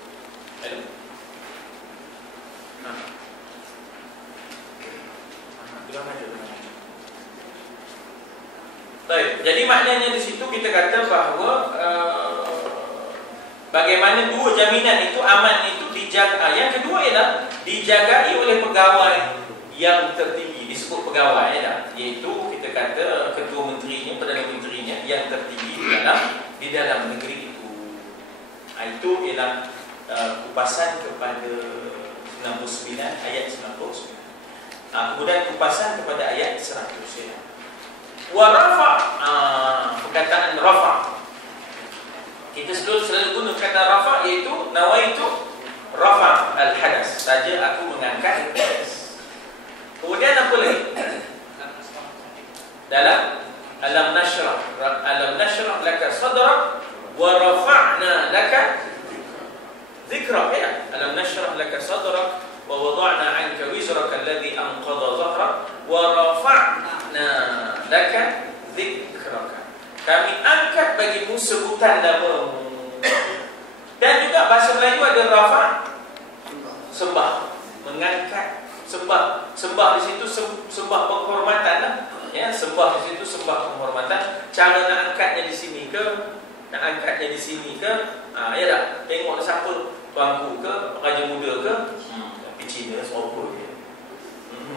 Baik, jadi maknanya di situ kita kata bahawa bagaimana dua jaminan itu, aman itu dijaga. Yang kedua ialah dijagai oleh pegawai yang tertinggi, disebut pegawai ya, iaitu kita kata ketua menterinya, perdana menterinya yang tertinggi di dalam negeri itu. Itu ialah kupasan kepada 99 ayat 99. Kemudian kupasan kepada ayat 100 ya. Wa rafa, perkataan rafa. Kita selalu guna kata rafa, iaitu nawaitu rafa al-hadas. Saja aku mengangkat hadas. Kemudian apa lagi? Dalam alam nashrah laka sadrak wa rafa'na laka dhikrak ya. Alam nashrah laka sadrak wa wada'na 'anka wizraka alladhi anqadha dhahrak wa rafa'na laka dhikraka. Kami angkat bagimu sebutan namamu. Dan juga bahasa Melayu ada rafa', sembah, mengangkat. Sembah di situ sembah penghormatan lah. Ya, sembah di situ sembah penghormatan. Cara nak angkatnya di sini ke, nak angkatnya di sini ke, ya tak? Tengok siapa, tuanku ke, raja muda ke, tapi Cina seorang dia.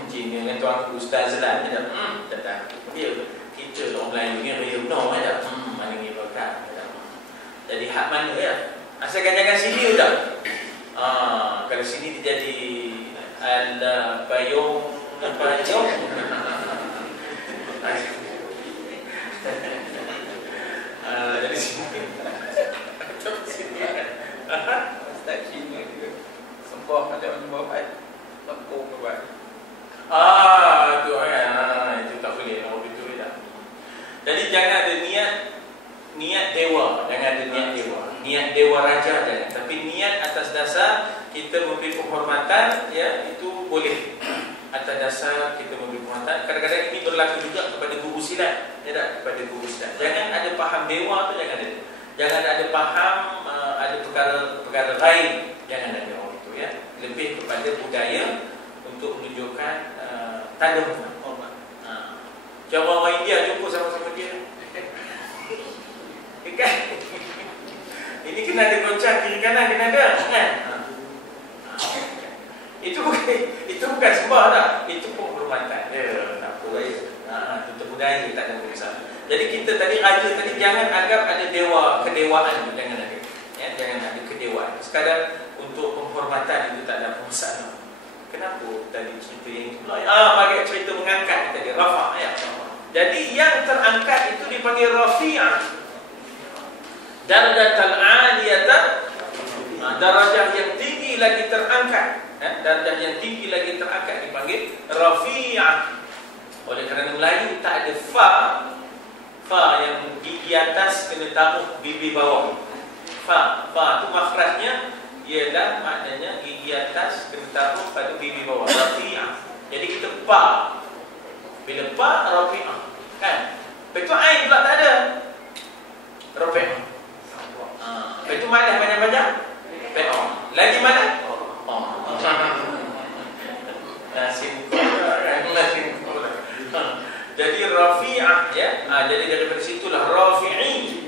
Cina dengan tuanku Ustaz Zelan, ya tak? Tak. Dia kita orang Melayu ni real no, ya tak? Mana ni berkat, ya tak? Jadi hak mana ya? Asalkan jangan sini dah. Kalau sini dia jadi al-payung dewa, jangan ada niat dewa. Niat dewa raja jangan. Tapi niat atas dasar kita memberi penghormatan, ya, itu boleh. Atas dasar kita memberi penghormatan. Kadang-kadang ini berlaku juga kepada guru silat, ya tak? Kepada guru silat. Jangan ada faham dewa tu, jangan ada. Jangan ada faham ada perkara lain, jangan ada orang itu, ya. Lebih kepada budaya untuk menunjukkan tanda hormat. Cara orang India jumpa sama-sama dia. Kan? Ini kena ada goncang kiri kanan, kena ada, kan? Itu bukan sembah tak? Itu penghormatan. Ya, tak apa ya. Itu budaya, tak ada masalah. Jadi kita tadi raja tadi jangan anggap ada dewa, kedewaan tu jangan ada. Ya, jangan ada kedewaan. Sekadar untuk penghormatan itu tak ada masalah. Kenapa tadi cerita yang itu? Bagi cerita mengangkat tadi rafa' ya. Jadi yang terangkat itu dipanggil rafi'ah. Darajatul aliyatan, darajah yang tinggi lagi terangkat, darajah yang tinggi lagi terangkat dipanggil rafi'ah. Oleh kerana Melayu tak ada fa yang gigi atas kena taruh bibir bawah. Fa tu makhrajnya ialah maknanya gigi atas kena taruh pada bibir bawah, rafi'ah. Jadi kita pa, bila pa rafi'ah, kan? Betul ain pula tak ada rafi'ah. Itu mana banyak-banyak? Pe'ong. Lagi mana? Jadi rafi'ah, ya. Jadi daripada situlah rafi'i.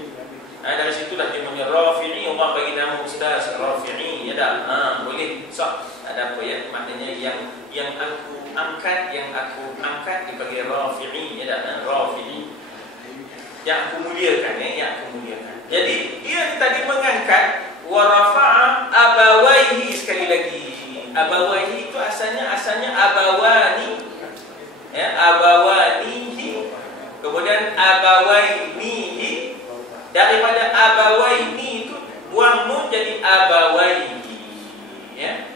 Dari situlah dia punya rafi'i. Allah bagi nama ustaz rafi'i, ya tak? Boleh. So, ada apa ya? Maknanya yang aku angkat dipanggil rafi'i, ya tak? Rafi'i. Yang aku muliakan, ya, yang aku muliakan. Jadi dia tadi mengangkat wa rafa'a abawaihi. Sekali lagi, abawaihi itu asalnya abawani, ya, abawanihi, kemudian abawainihi. Daripada abawaini itu buang nun jadi abawaihi, ya.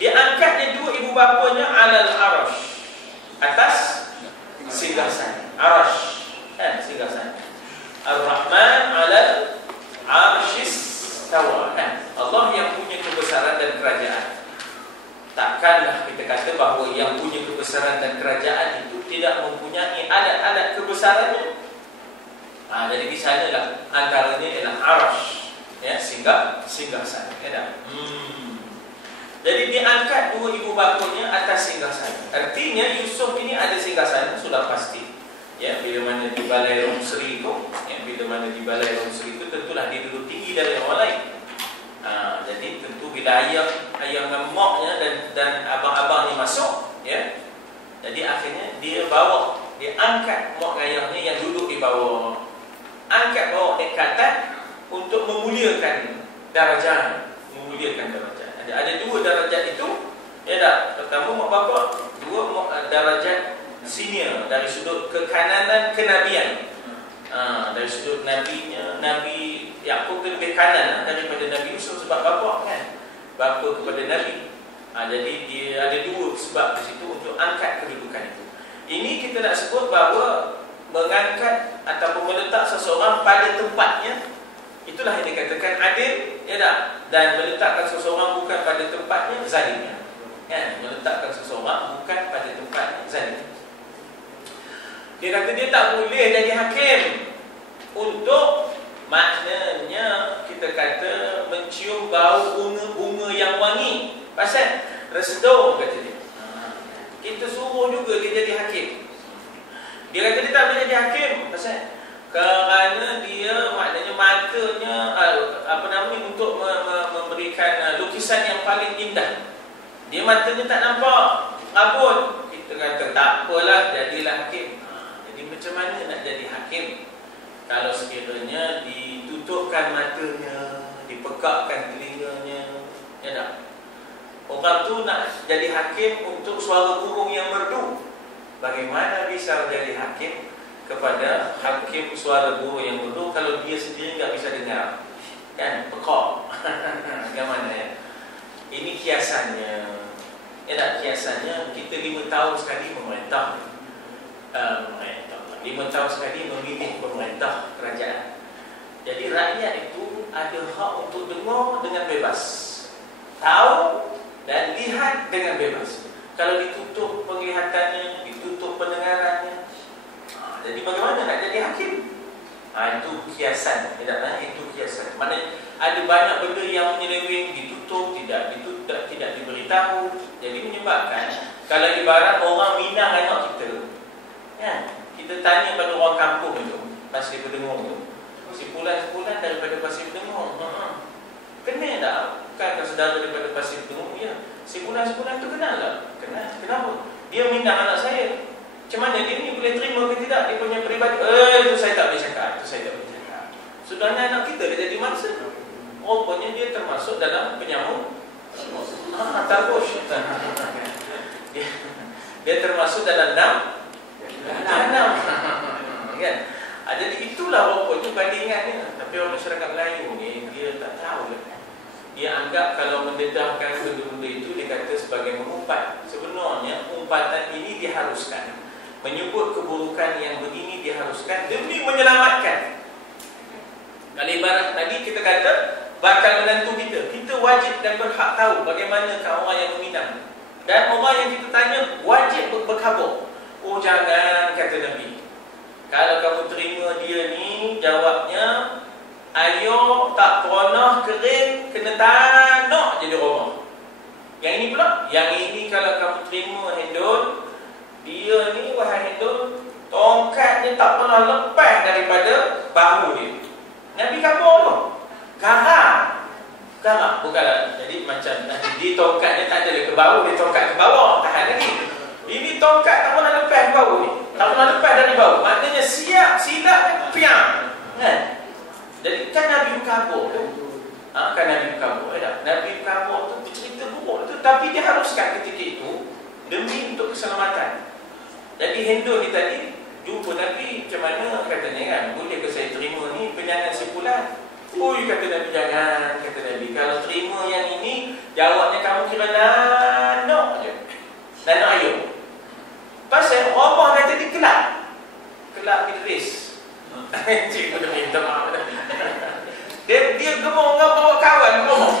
Dia angkatnya dua ibu bapanya alal arash, atas singgasana arash, kan, singgasana. Ar-Rahman 'alal 'arsyis tawa. Allah yang punya kebesaran dan kerajaan. Takkanlah kita kata bahawa yang punya kebesaran dan kerajaan itu tidak mempunyai alat-alat kebesarannya. Jadi di sanalah antaranya ialah arsh, ya, singgasana, ya dah. Jadi diangkat dua ibu bapanya atas singgasana. Artinya Yusuf ini ada singgasana sudah pasti. Ya, bila mana di balai Romsri itu, ya, bila mana di balai Romsri itu tentulah dia duduk tinggi dari orang lain. Jadi tentu bila ayah dan maknya dan abang-abang ni masuk, ya. Jadi akhirnya dia angkat mak ayahnya yang duduk di bawah, angkat bawah ke atas untuk memuliakan darjah, Ada dua darjat itu, ya tak? Pertama mak bapak, dua darjat senior dari sudut kekananan kenabian. Dari sudut nabinya, Nabi Yakub lebih kanan daripada Nabi Yusuf sebab bapa, kan, bapa kepada Nabi. Jadi dia ada dua sebab di situ untuk angkat kedudukan itu. Ini kita nak sebut bahawa mengangkat ataupun meletak seseorang pada tempatnya, itulah yang dikatakan adil, ya tak? Dan meletakkan seseorang bukan pada tempatnya, zalimnya, kan? Meletakkan seseorang bukan pada tempatnya, zalim. Dia kata dia tak boleh jadi hakim untuk, maknanya kita kata mencium bau bunga yang wangi. Pasal resedung, kata dia. Kita suruh juga dia jadi hakim. Dia kata dia tak boleh jadi hakim pasal kerana dia maknanya matanya untuk memberikan lukisan yang paling indah. Dia matanya tak nampak rambut. Kita kata tak apalah, jadilah hakim. Macam mana nak jadi hakim kalau sekiranya ditutupkan matanya, dipekakkan telinganya, ya tak? Orang tu nak jadi hakim untuk suara burung yang merdu. Bagaimana bisa jadi hakim kepada hakim suara burung yang merdu kalau dia sendiri tak bisa dengar, kan? Pekak. Bagaimana, ya? Ini kiasannya, ya tak? Kiasannya kita 5 tahun sekali memerintah. 5 tahun sekali memilih pemerintah kerajaan. Jadi Jadi rakyat itu ada hak untuk dengar dengan bebas, tahu dan lihat dengan bebas. Kalau ditutup penglihatannya, ditutup pendengarannya, jadi bagaimana nak jadi hakim? Itu kiasan, itu kiasan. Maknanya ada banyak benda yang menyeleweng, ditutup, tidak diberitahu. Jadi menyebabkan kalau ibarat orang Minang anak kita, ya, kita tanya pada orang kampung itu, Pasir Berdengung tu, sebulan daripada Pasir Berdengung, kenal tak? Bukankah saudara daripada Pasir Berdengung? Ya, sebulan tu kenal tak? Kenal. Kenapa? Dia Minang anak saya. Macam mana dia ni boleh terima ke tidak? Dia punya peribadi. Itu saya tak boleh cakap. Sudahnya anak kita dia jadi mangsa. Rupanya dia termasuk dalam penyambung tarbush. Dia termasuk dalam enam. Kan? Jadi itulah rupanya bandingannya. Tapi orang masyarakat Melayu ni dia tak tahu. Dia anggap kalau mendedahkan benda-benda itu dia kata sebagai mengumpat. Sebenarnya umpatan ini diharuskan. Menyebut keburukan yang begini diharuskan demi menyelamatkan. Kalau ibarat tadi kita kata bakal menantu kita wajib dan berhak tahu bagaimanakah orang yang meminang. Dan orang yang kita tanya wajib berkhabar. Oh jangan, kata Nabi, kalau kamu terima dia ni, jawabnya ayo tak pernah kering, kena tanah jadi rumah. Yang ini pula, yang ini kalau kamu terima Hendon, dia ni wahai Hendon, tongkatnya tak pernah lepas daripada bahu dia. Nabi khabar tu Garam bukanlah. Jadi macam di tongkatnya tak ada ke bawah, dia tongkat ke bawah, tahan lagi. Ini tongkat tak pernah lepas bawah ni, tak pernah lepas dari bawah. Maknanya siap silap piang. Kan? Jadi kan Nabi berkhabar tu. Kan Nabi berkhabar Nabi berkhabar tu bercerita buruk tu, tapi dia haruskan ketika itu demi untuk keselamatan. Jadi Hindu ni tadi jumpa Nabi, macam mana katanya kan, boleh ke saya terima ni penyangan sebulan? Ui, kata Nabi, jangan, kata Nabi. Kalau terima yang ini, jawabnya kamu kira nanok je, nanok ayam. Pasal Omar kata dia kelak Idris. Cikgu dah minta maaf. Dia gemuk dengan bawa kawan gemuk.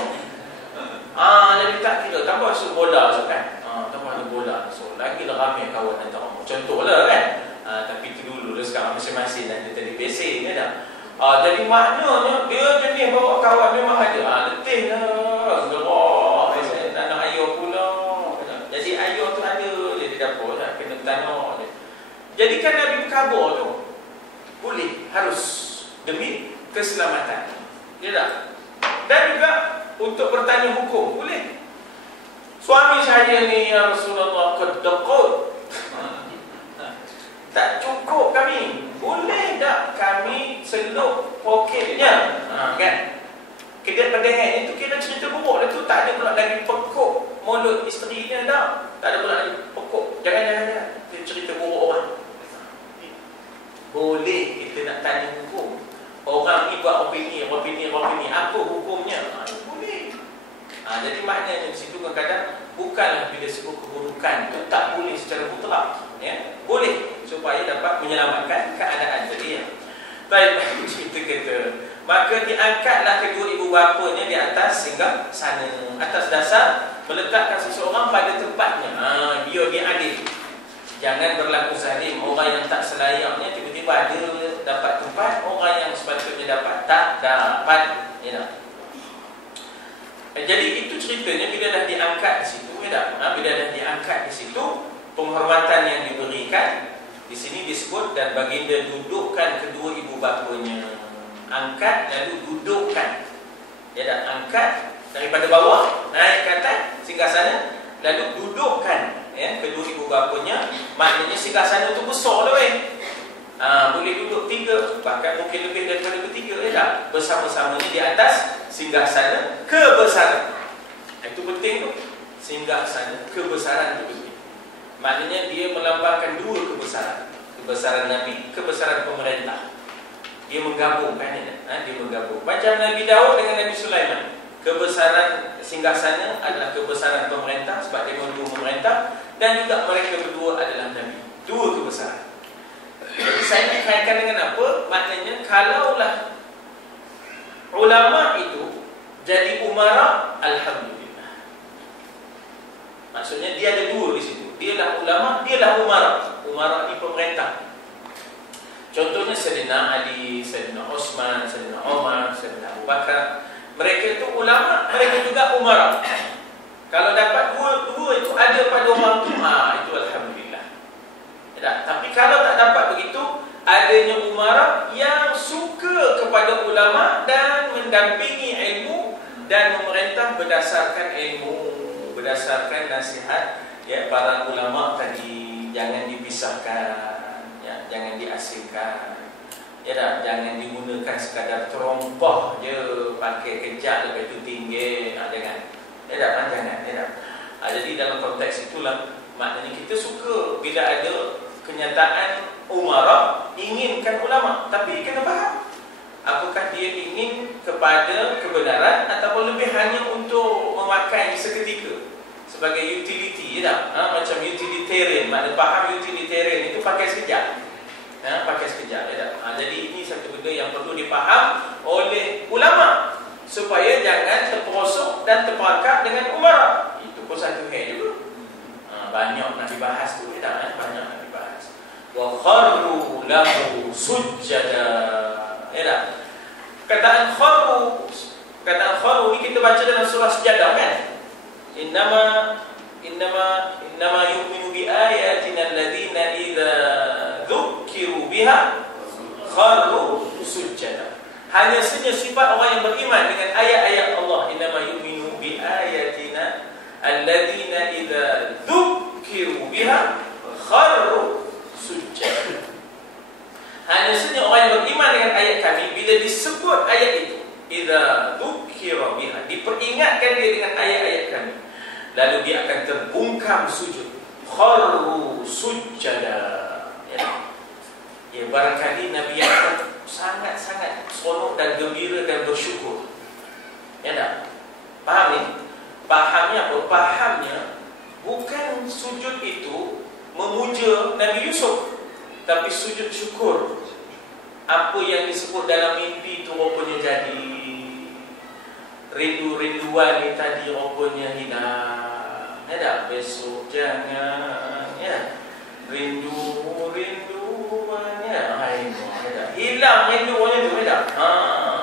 Nabi tak kira, tambah suruh bola so kan. Tambah ada bola so lagilah ramai kawan antara Omar. Contohlah kan. Tapi itu dulu lah, sekarang masing-masing dan dia tadi basic ni dah. Jadi maknanya dia jenis bawa kawan memang ada. Letih lah, gerak, nak ayah pula. Jadi ayah tu ada je di dapur, tak kena tanah je. Jadi kan Nabi berkhabar tu, boleh, harus demi keselamatan. Ya tak? Dan juga untuk bertanya hukum, boleh. Suami saya ni ya Rasulullah kedekut, tak cukup kami, boleh tak kami seluk poketnya? Kan? Kedai pendengar itu kira cerita buruk tu, tak ada pula lagi pekuk mulut isterinya dah. Tak ada pula lagi pekuk. Jangan. Dia cerita buruk orang. Boleh kita nak tanya hukum. Orang ni buat opini. Apa hukumnya? Boleh. Jadi maknanya di situ kadang-kadang bukanlah bila sebut keburukan itu tak boleh secara mutlak, ya, boleh supaya dapat menyelamatkan keadaan dia. Baik, kita kata, maka diangkatlah kedua ibu bapanya di atas singgah sana, atas dasar meletakkan seseorang pada tempatnya. Dia adil. Jangan berlaku zalim. Orang yang tak selayaknya tiba-tiba ada dapat tempat, orang yang sepatutnya dapat tak dapat. Ya. Jadi itu ceritanya bila dah diangkat di situ, ya tak? Bila dah diangkat di situ, penghormatan yang diberikan di sini disebut, dan baginda dudukkan kedua ibu bapanya. Angkat lalu dudukkan. Ya tak? Angkat daripada bawah naik ke atas singgasana, lalu dudukkan kedua ibu bapanya. Maknanya singgasana itu besar lah boleh duduk 3, bahkan mungkin lebih daripada 3, ya tak? Bersama-samanya di atas singgasana kebesaran. Itu penting tu. Singgasana kebesaran itu penting. Maknanya dia melambangkan dua kebesaran. Kebesaran Nabi, kebesaran pemerintah. Dia menggabungkan dia menggabung. Macam Nabi Daud dengan Nabi Sulaiman. Kebesaran singgasana adalah kebesaran pemerintah sebab dia berdua memerintah, dan juga mereka berdua adalah Nabi. Dua kebesaran. Jadi saya nak kaitkan dengan apa? Maknanya kalaulah ulama itu jadi umara, alhamdulillah. Maksudnya dia ada dua di situ. Dialah ulama, dialah umara. Umara di pemerintah. Contohnya Sayyidina Ali, Sayyidina Osman, Sayyidina Omar, Sayyidina Abu Bakar. Mereka itu ulama, mereka juga umara. Kalau dapat dua itu ada pada orang itu, itu alhamdulillah. Ya, tapi kalau tak dapat begitu, adanya umara yang suka kepada ulama dan mendampingi ilmu dan memerintah berdasarkan ilmu, berdasarkan nasihat ya para ulama tadi. Jangan dipisahkan, ya, jangan diasingkan. Ya dah, jangan digunakan sekadar terompah je, pakai kejap lepas itu tinggi, jangan. Ya dah, jangan, ya dah. Jadi dalam konteks itulah maknanya kita suka bila ada kenyataan umara inginkan ulama, tapi kena faham apakah dia ingin kepada kebenaran ataupun lebih hanya untuk memakai seketika sebagai utility, ya dah. Macam utilitarian, makna faham utilitarian itu pakai sekejap. Pakai sekejap, ya dah. Jadi ini satu benda yang perlu dipaham oleh ulama supaya jangan terperosok dan terperangkap dengan umara. Itu pun satu hal juga. Banyak nak dibahas tu, ya, banyak nak dibahas. Wa kharru lahu sujjada. Ya dah. Kataan kharru ni kita baca dalam surah Sajadah kan? Innama yu'minu bi ayatina alladhina idza dzukiru biha kharru sujjada. Hanya saja sifat orang yang beriman dengan ayat-ayat Allah. Innama yu'minu bi ayatina alladhina idza dzukiru biha kharru sujjada. Hanya saja orang yang beriman dengan ayat kami, bila disebut ayat itu, idza dzukira biha, diperingatkan dia dengan ayat-ayat kami, lalu dia akan terbungkam sujud. Kharru sujjada. Ya, barangkali Nabi yang sangat-sangat seronok dan gembira dan bersyukur. Ya tak? Faham ni? Fahamnya apa? Fahamnya bukan sujud itu memuja Nabi Yusuf, tapi sujud syukur. Apa yang disebut dalam mimpi itu rupanya jadi. Rindu-rinduan ni tadi rupanya hilang. Ya tak? Besok jangan, ya. Rindu-rinduannya hilang rinduannya tu, ya tak?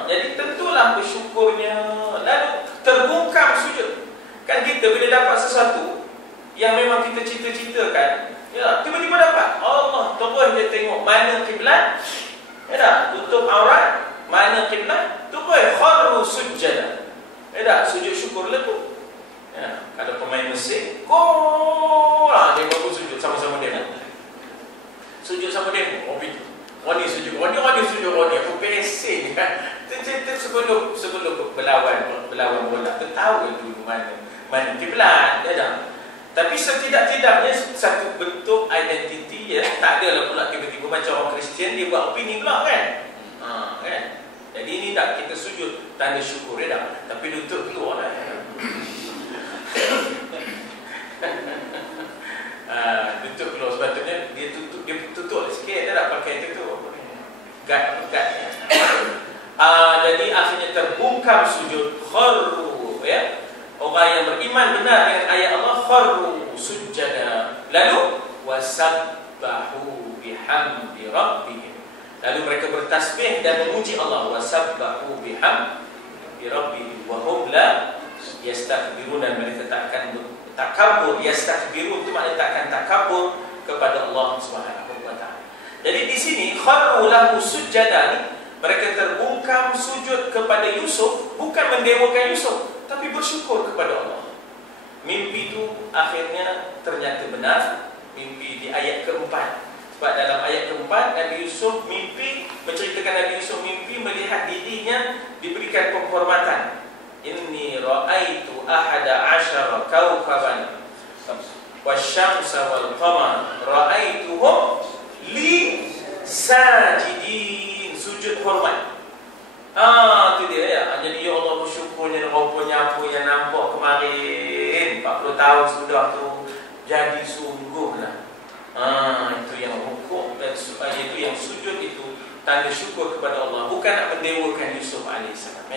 Jadi tentulah bersyukurnya. Lalu terbungkam sujud. Kan kita bila dapat sesuatu yang memang kita cita-citakan, ya, tiba-tiba dapat, Allah terus dia tengok mana kiblat, ya tak? Tutup aurat, mana kiblat, terus kharru sujjada. Ya tak? Sujud syukur lah tu. Ya, kalau pemain musik, dia baru sujud sama-sama dia. Sujud sama dia, begitu. Roni sujud, Roni sujud, apa pesing kan? Sebelum berlawan bola, kita tahu dulu mana kiblat, ya tak? Tapi setidak-tidaknya satu bentuk identiti, ya. Tak adalah pula tiba-tiba macam orang Kristian dia buat opini pula kan? Kan? Jadi ini tak kita sujud tanda syukur, ya tak? Tapi lutut keluar lah. Lutut keluar, sepatutnya dia tutup sikit, dia tak pakai tutup. Gad. Jadi akhirnya terbungkam sujud, kharru, ya. Orang yang beriman benar dengan ayat Allah, kharru sujjada. Lalu wasabbahu bihamdi rabbihim. Lalu mereka bertasbih dan memuji Allah. Wasabbahu bihamdi rabbihim wa hum la yastakbirun, dan mereka takkan takabur. Yastakbirun itu maknanya takkan takabur kepada Allah Subhanahu wa taala. Jadi di sini kharru lahu sujjada ni, mereka terbungkam sujud kepada Yusuf, bukan mendewakan Yusuf, tapi bersyukur kepada Allah. Mimpi itu akhirnya ternyata benar. Mimpi di ayat keempat. Sebab dalam ayat keempat, Nabi Yusuf mimpi, menceritakan Nabi Yusuf mimpi melihat dirinya diberikan penghormatan. Inni ra'aitu ahada asyara kawkaban wasyamsa wal qamar ra'aituhum li sajidin. Sujud hormat. Itu dia, ya. Jadi ya Allah bersyukurnya rupanya apa yang nampak kemarin 40 tahun sudah tu jadi sungguhlah. Itu yang hukum dan itu yang sujud itu tanda syukur kepada Allah, bukan nak mendewakan Yusuf alaihissalam.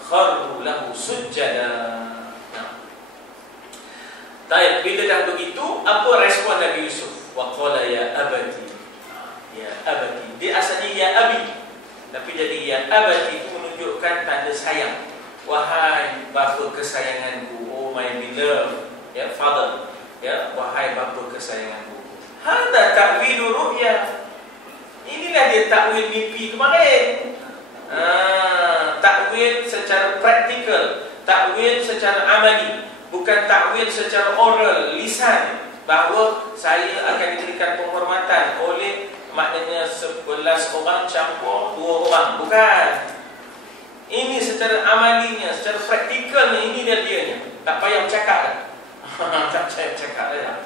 Kharru lahu sujjada. Baik, bila dah begitu, apa respon Nabi Yusuf? Wa qala ya abati. Ya abati. Dia asalnya ya abi, tapi jadi ya abati itu menunjukkan tanda sayang. Wahai bapa kesayanganku, oh my beloved, ya father, ya wahai bapa kesayanganku. Hada ta'wilu ru'ya. Inilah dia takwil mimpi kemarin. Takwil secara praktikal, takwil secara amali, bukan takwil secara oral, lisan, bahawa saya akan diberikan penghormatan oleh, maknanya 11 orang campur 2 orang. Bukan. Ini secara amalinya, secara praktikalnya, ini dia dianya. Tak payah bercakap dah. Tak payah bercakap dah.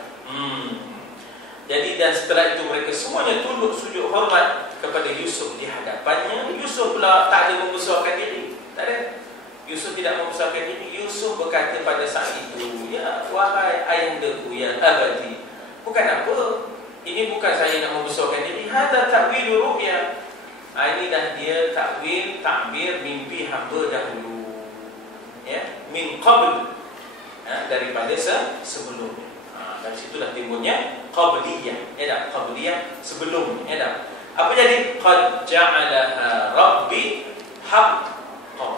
Jadi dan setelah itu mereka semuanya tunduk sujud hormat kepada Yusuf di hadapannya. Yusuf pula tak ada membesarkan diri. Tak ada. Yusuf tidak membesarkan diri. Yusuf berkata pada saat itu, ya wahai ayahandaku ya abadi. Bukan apa. Ini bukan saya nak membesarkan diri. Hadza ta'wilu ru'ya. Ini dah dia takwil, takbir mimpi hamba dahulu. Ya, min qabl. Daripada sebelumnya. Dari situlah timbulnya qabliyah. Ya tak? Qabliyah sebelum. Ya tak? Apa jadi? Qad ja'alaha rabbi haqqan.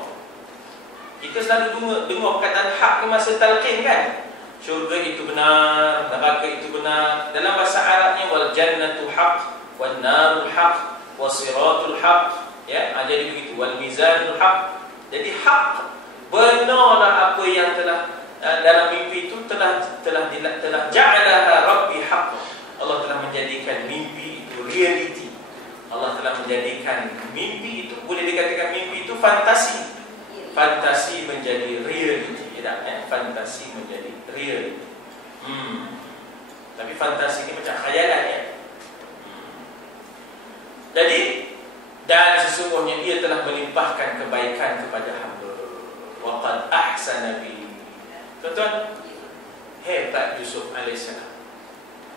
Kita selalu dengar perkataan hak ke masa talqin kan? Syurga itu benar, neraka itu benar. Dalam bahasa Arabnya wal jannatu haqq, wan narul haqq, wasiratul haqq. Ya, jadi begitu. Wal mizanul haqq. Jadi hak, benarlah apa yang telah dalam mimpi itu telah ja'alaha rabbi haqqan. Allah telah menjadikan mimpi itu reality. Allah telah menjadikan mimpi itu, boleh dikatakan mimpi itu fantasi. Fantasi menjadi reality. Ya, fantasi menjadi reality. Tapi fantasi ini macam khayalan ya. Jadi dan sesungguhnya ia telah melimpahkan kebaikan kepada hamba. Wa qad ahsana bi. Tuan-tuan, hebat Yusuf alaihissalam.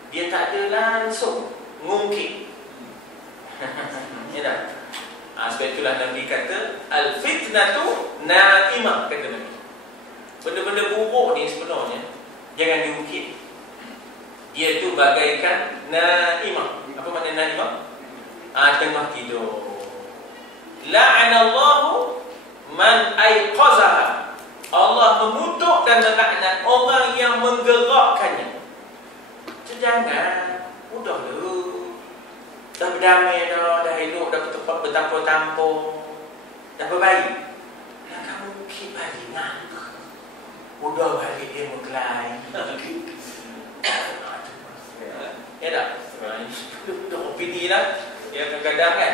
Dia tak ada langsung ngungkit. Ya tak? Sebab itulah Nabi kata al-fitnatu na'imah, kata Nabi. Benda-benda buruk ni sebenarnya jangan diungkit. Dia tu bagaikan na'imah. Apa makna na'imah? Tengah tidur. La'anallahu man aiqazaha. Allah mengutuk dan melaknat orang yang menggerakkannya. Jangan, udah lu, dah berdamai dah, dah elok, dah bertempat bertampur-tampur, dah berbaik. Nak kamu keep balik nak, udah balik dia mengkelai. Ya tak? Untuk opini lah. Ya kadang-kadang kan,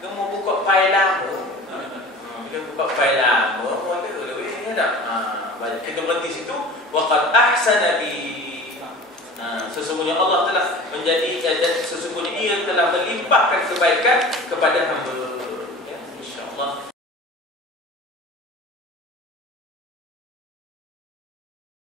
kamu buka file lama. Bila buka file lama, ya tak? Kita berhenti situ. Waqad ahsana bi. Sesungguhnya Allah telah menjadi, sesungguhnya ia telah melimpahkan kebaikan kepada hamba.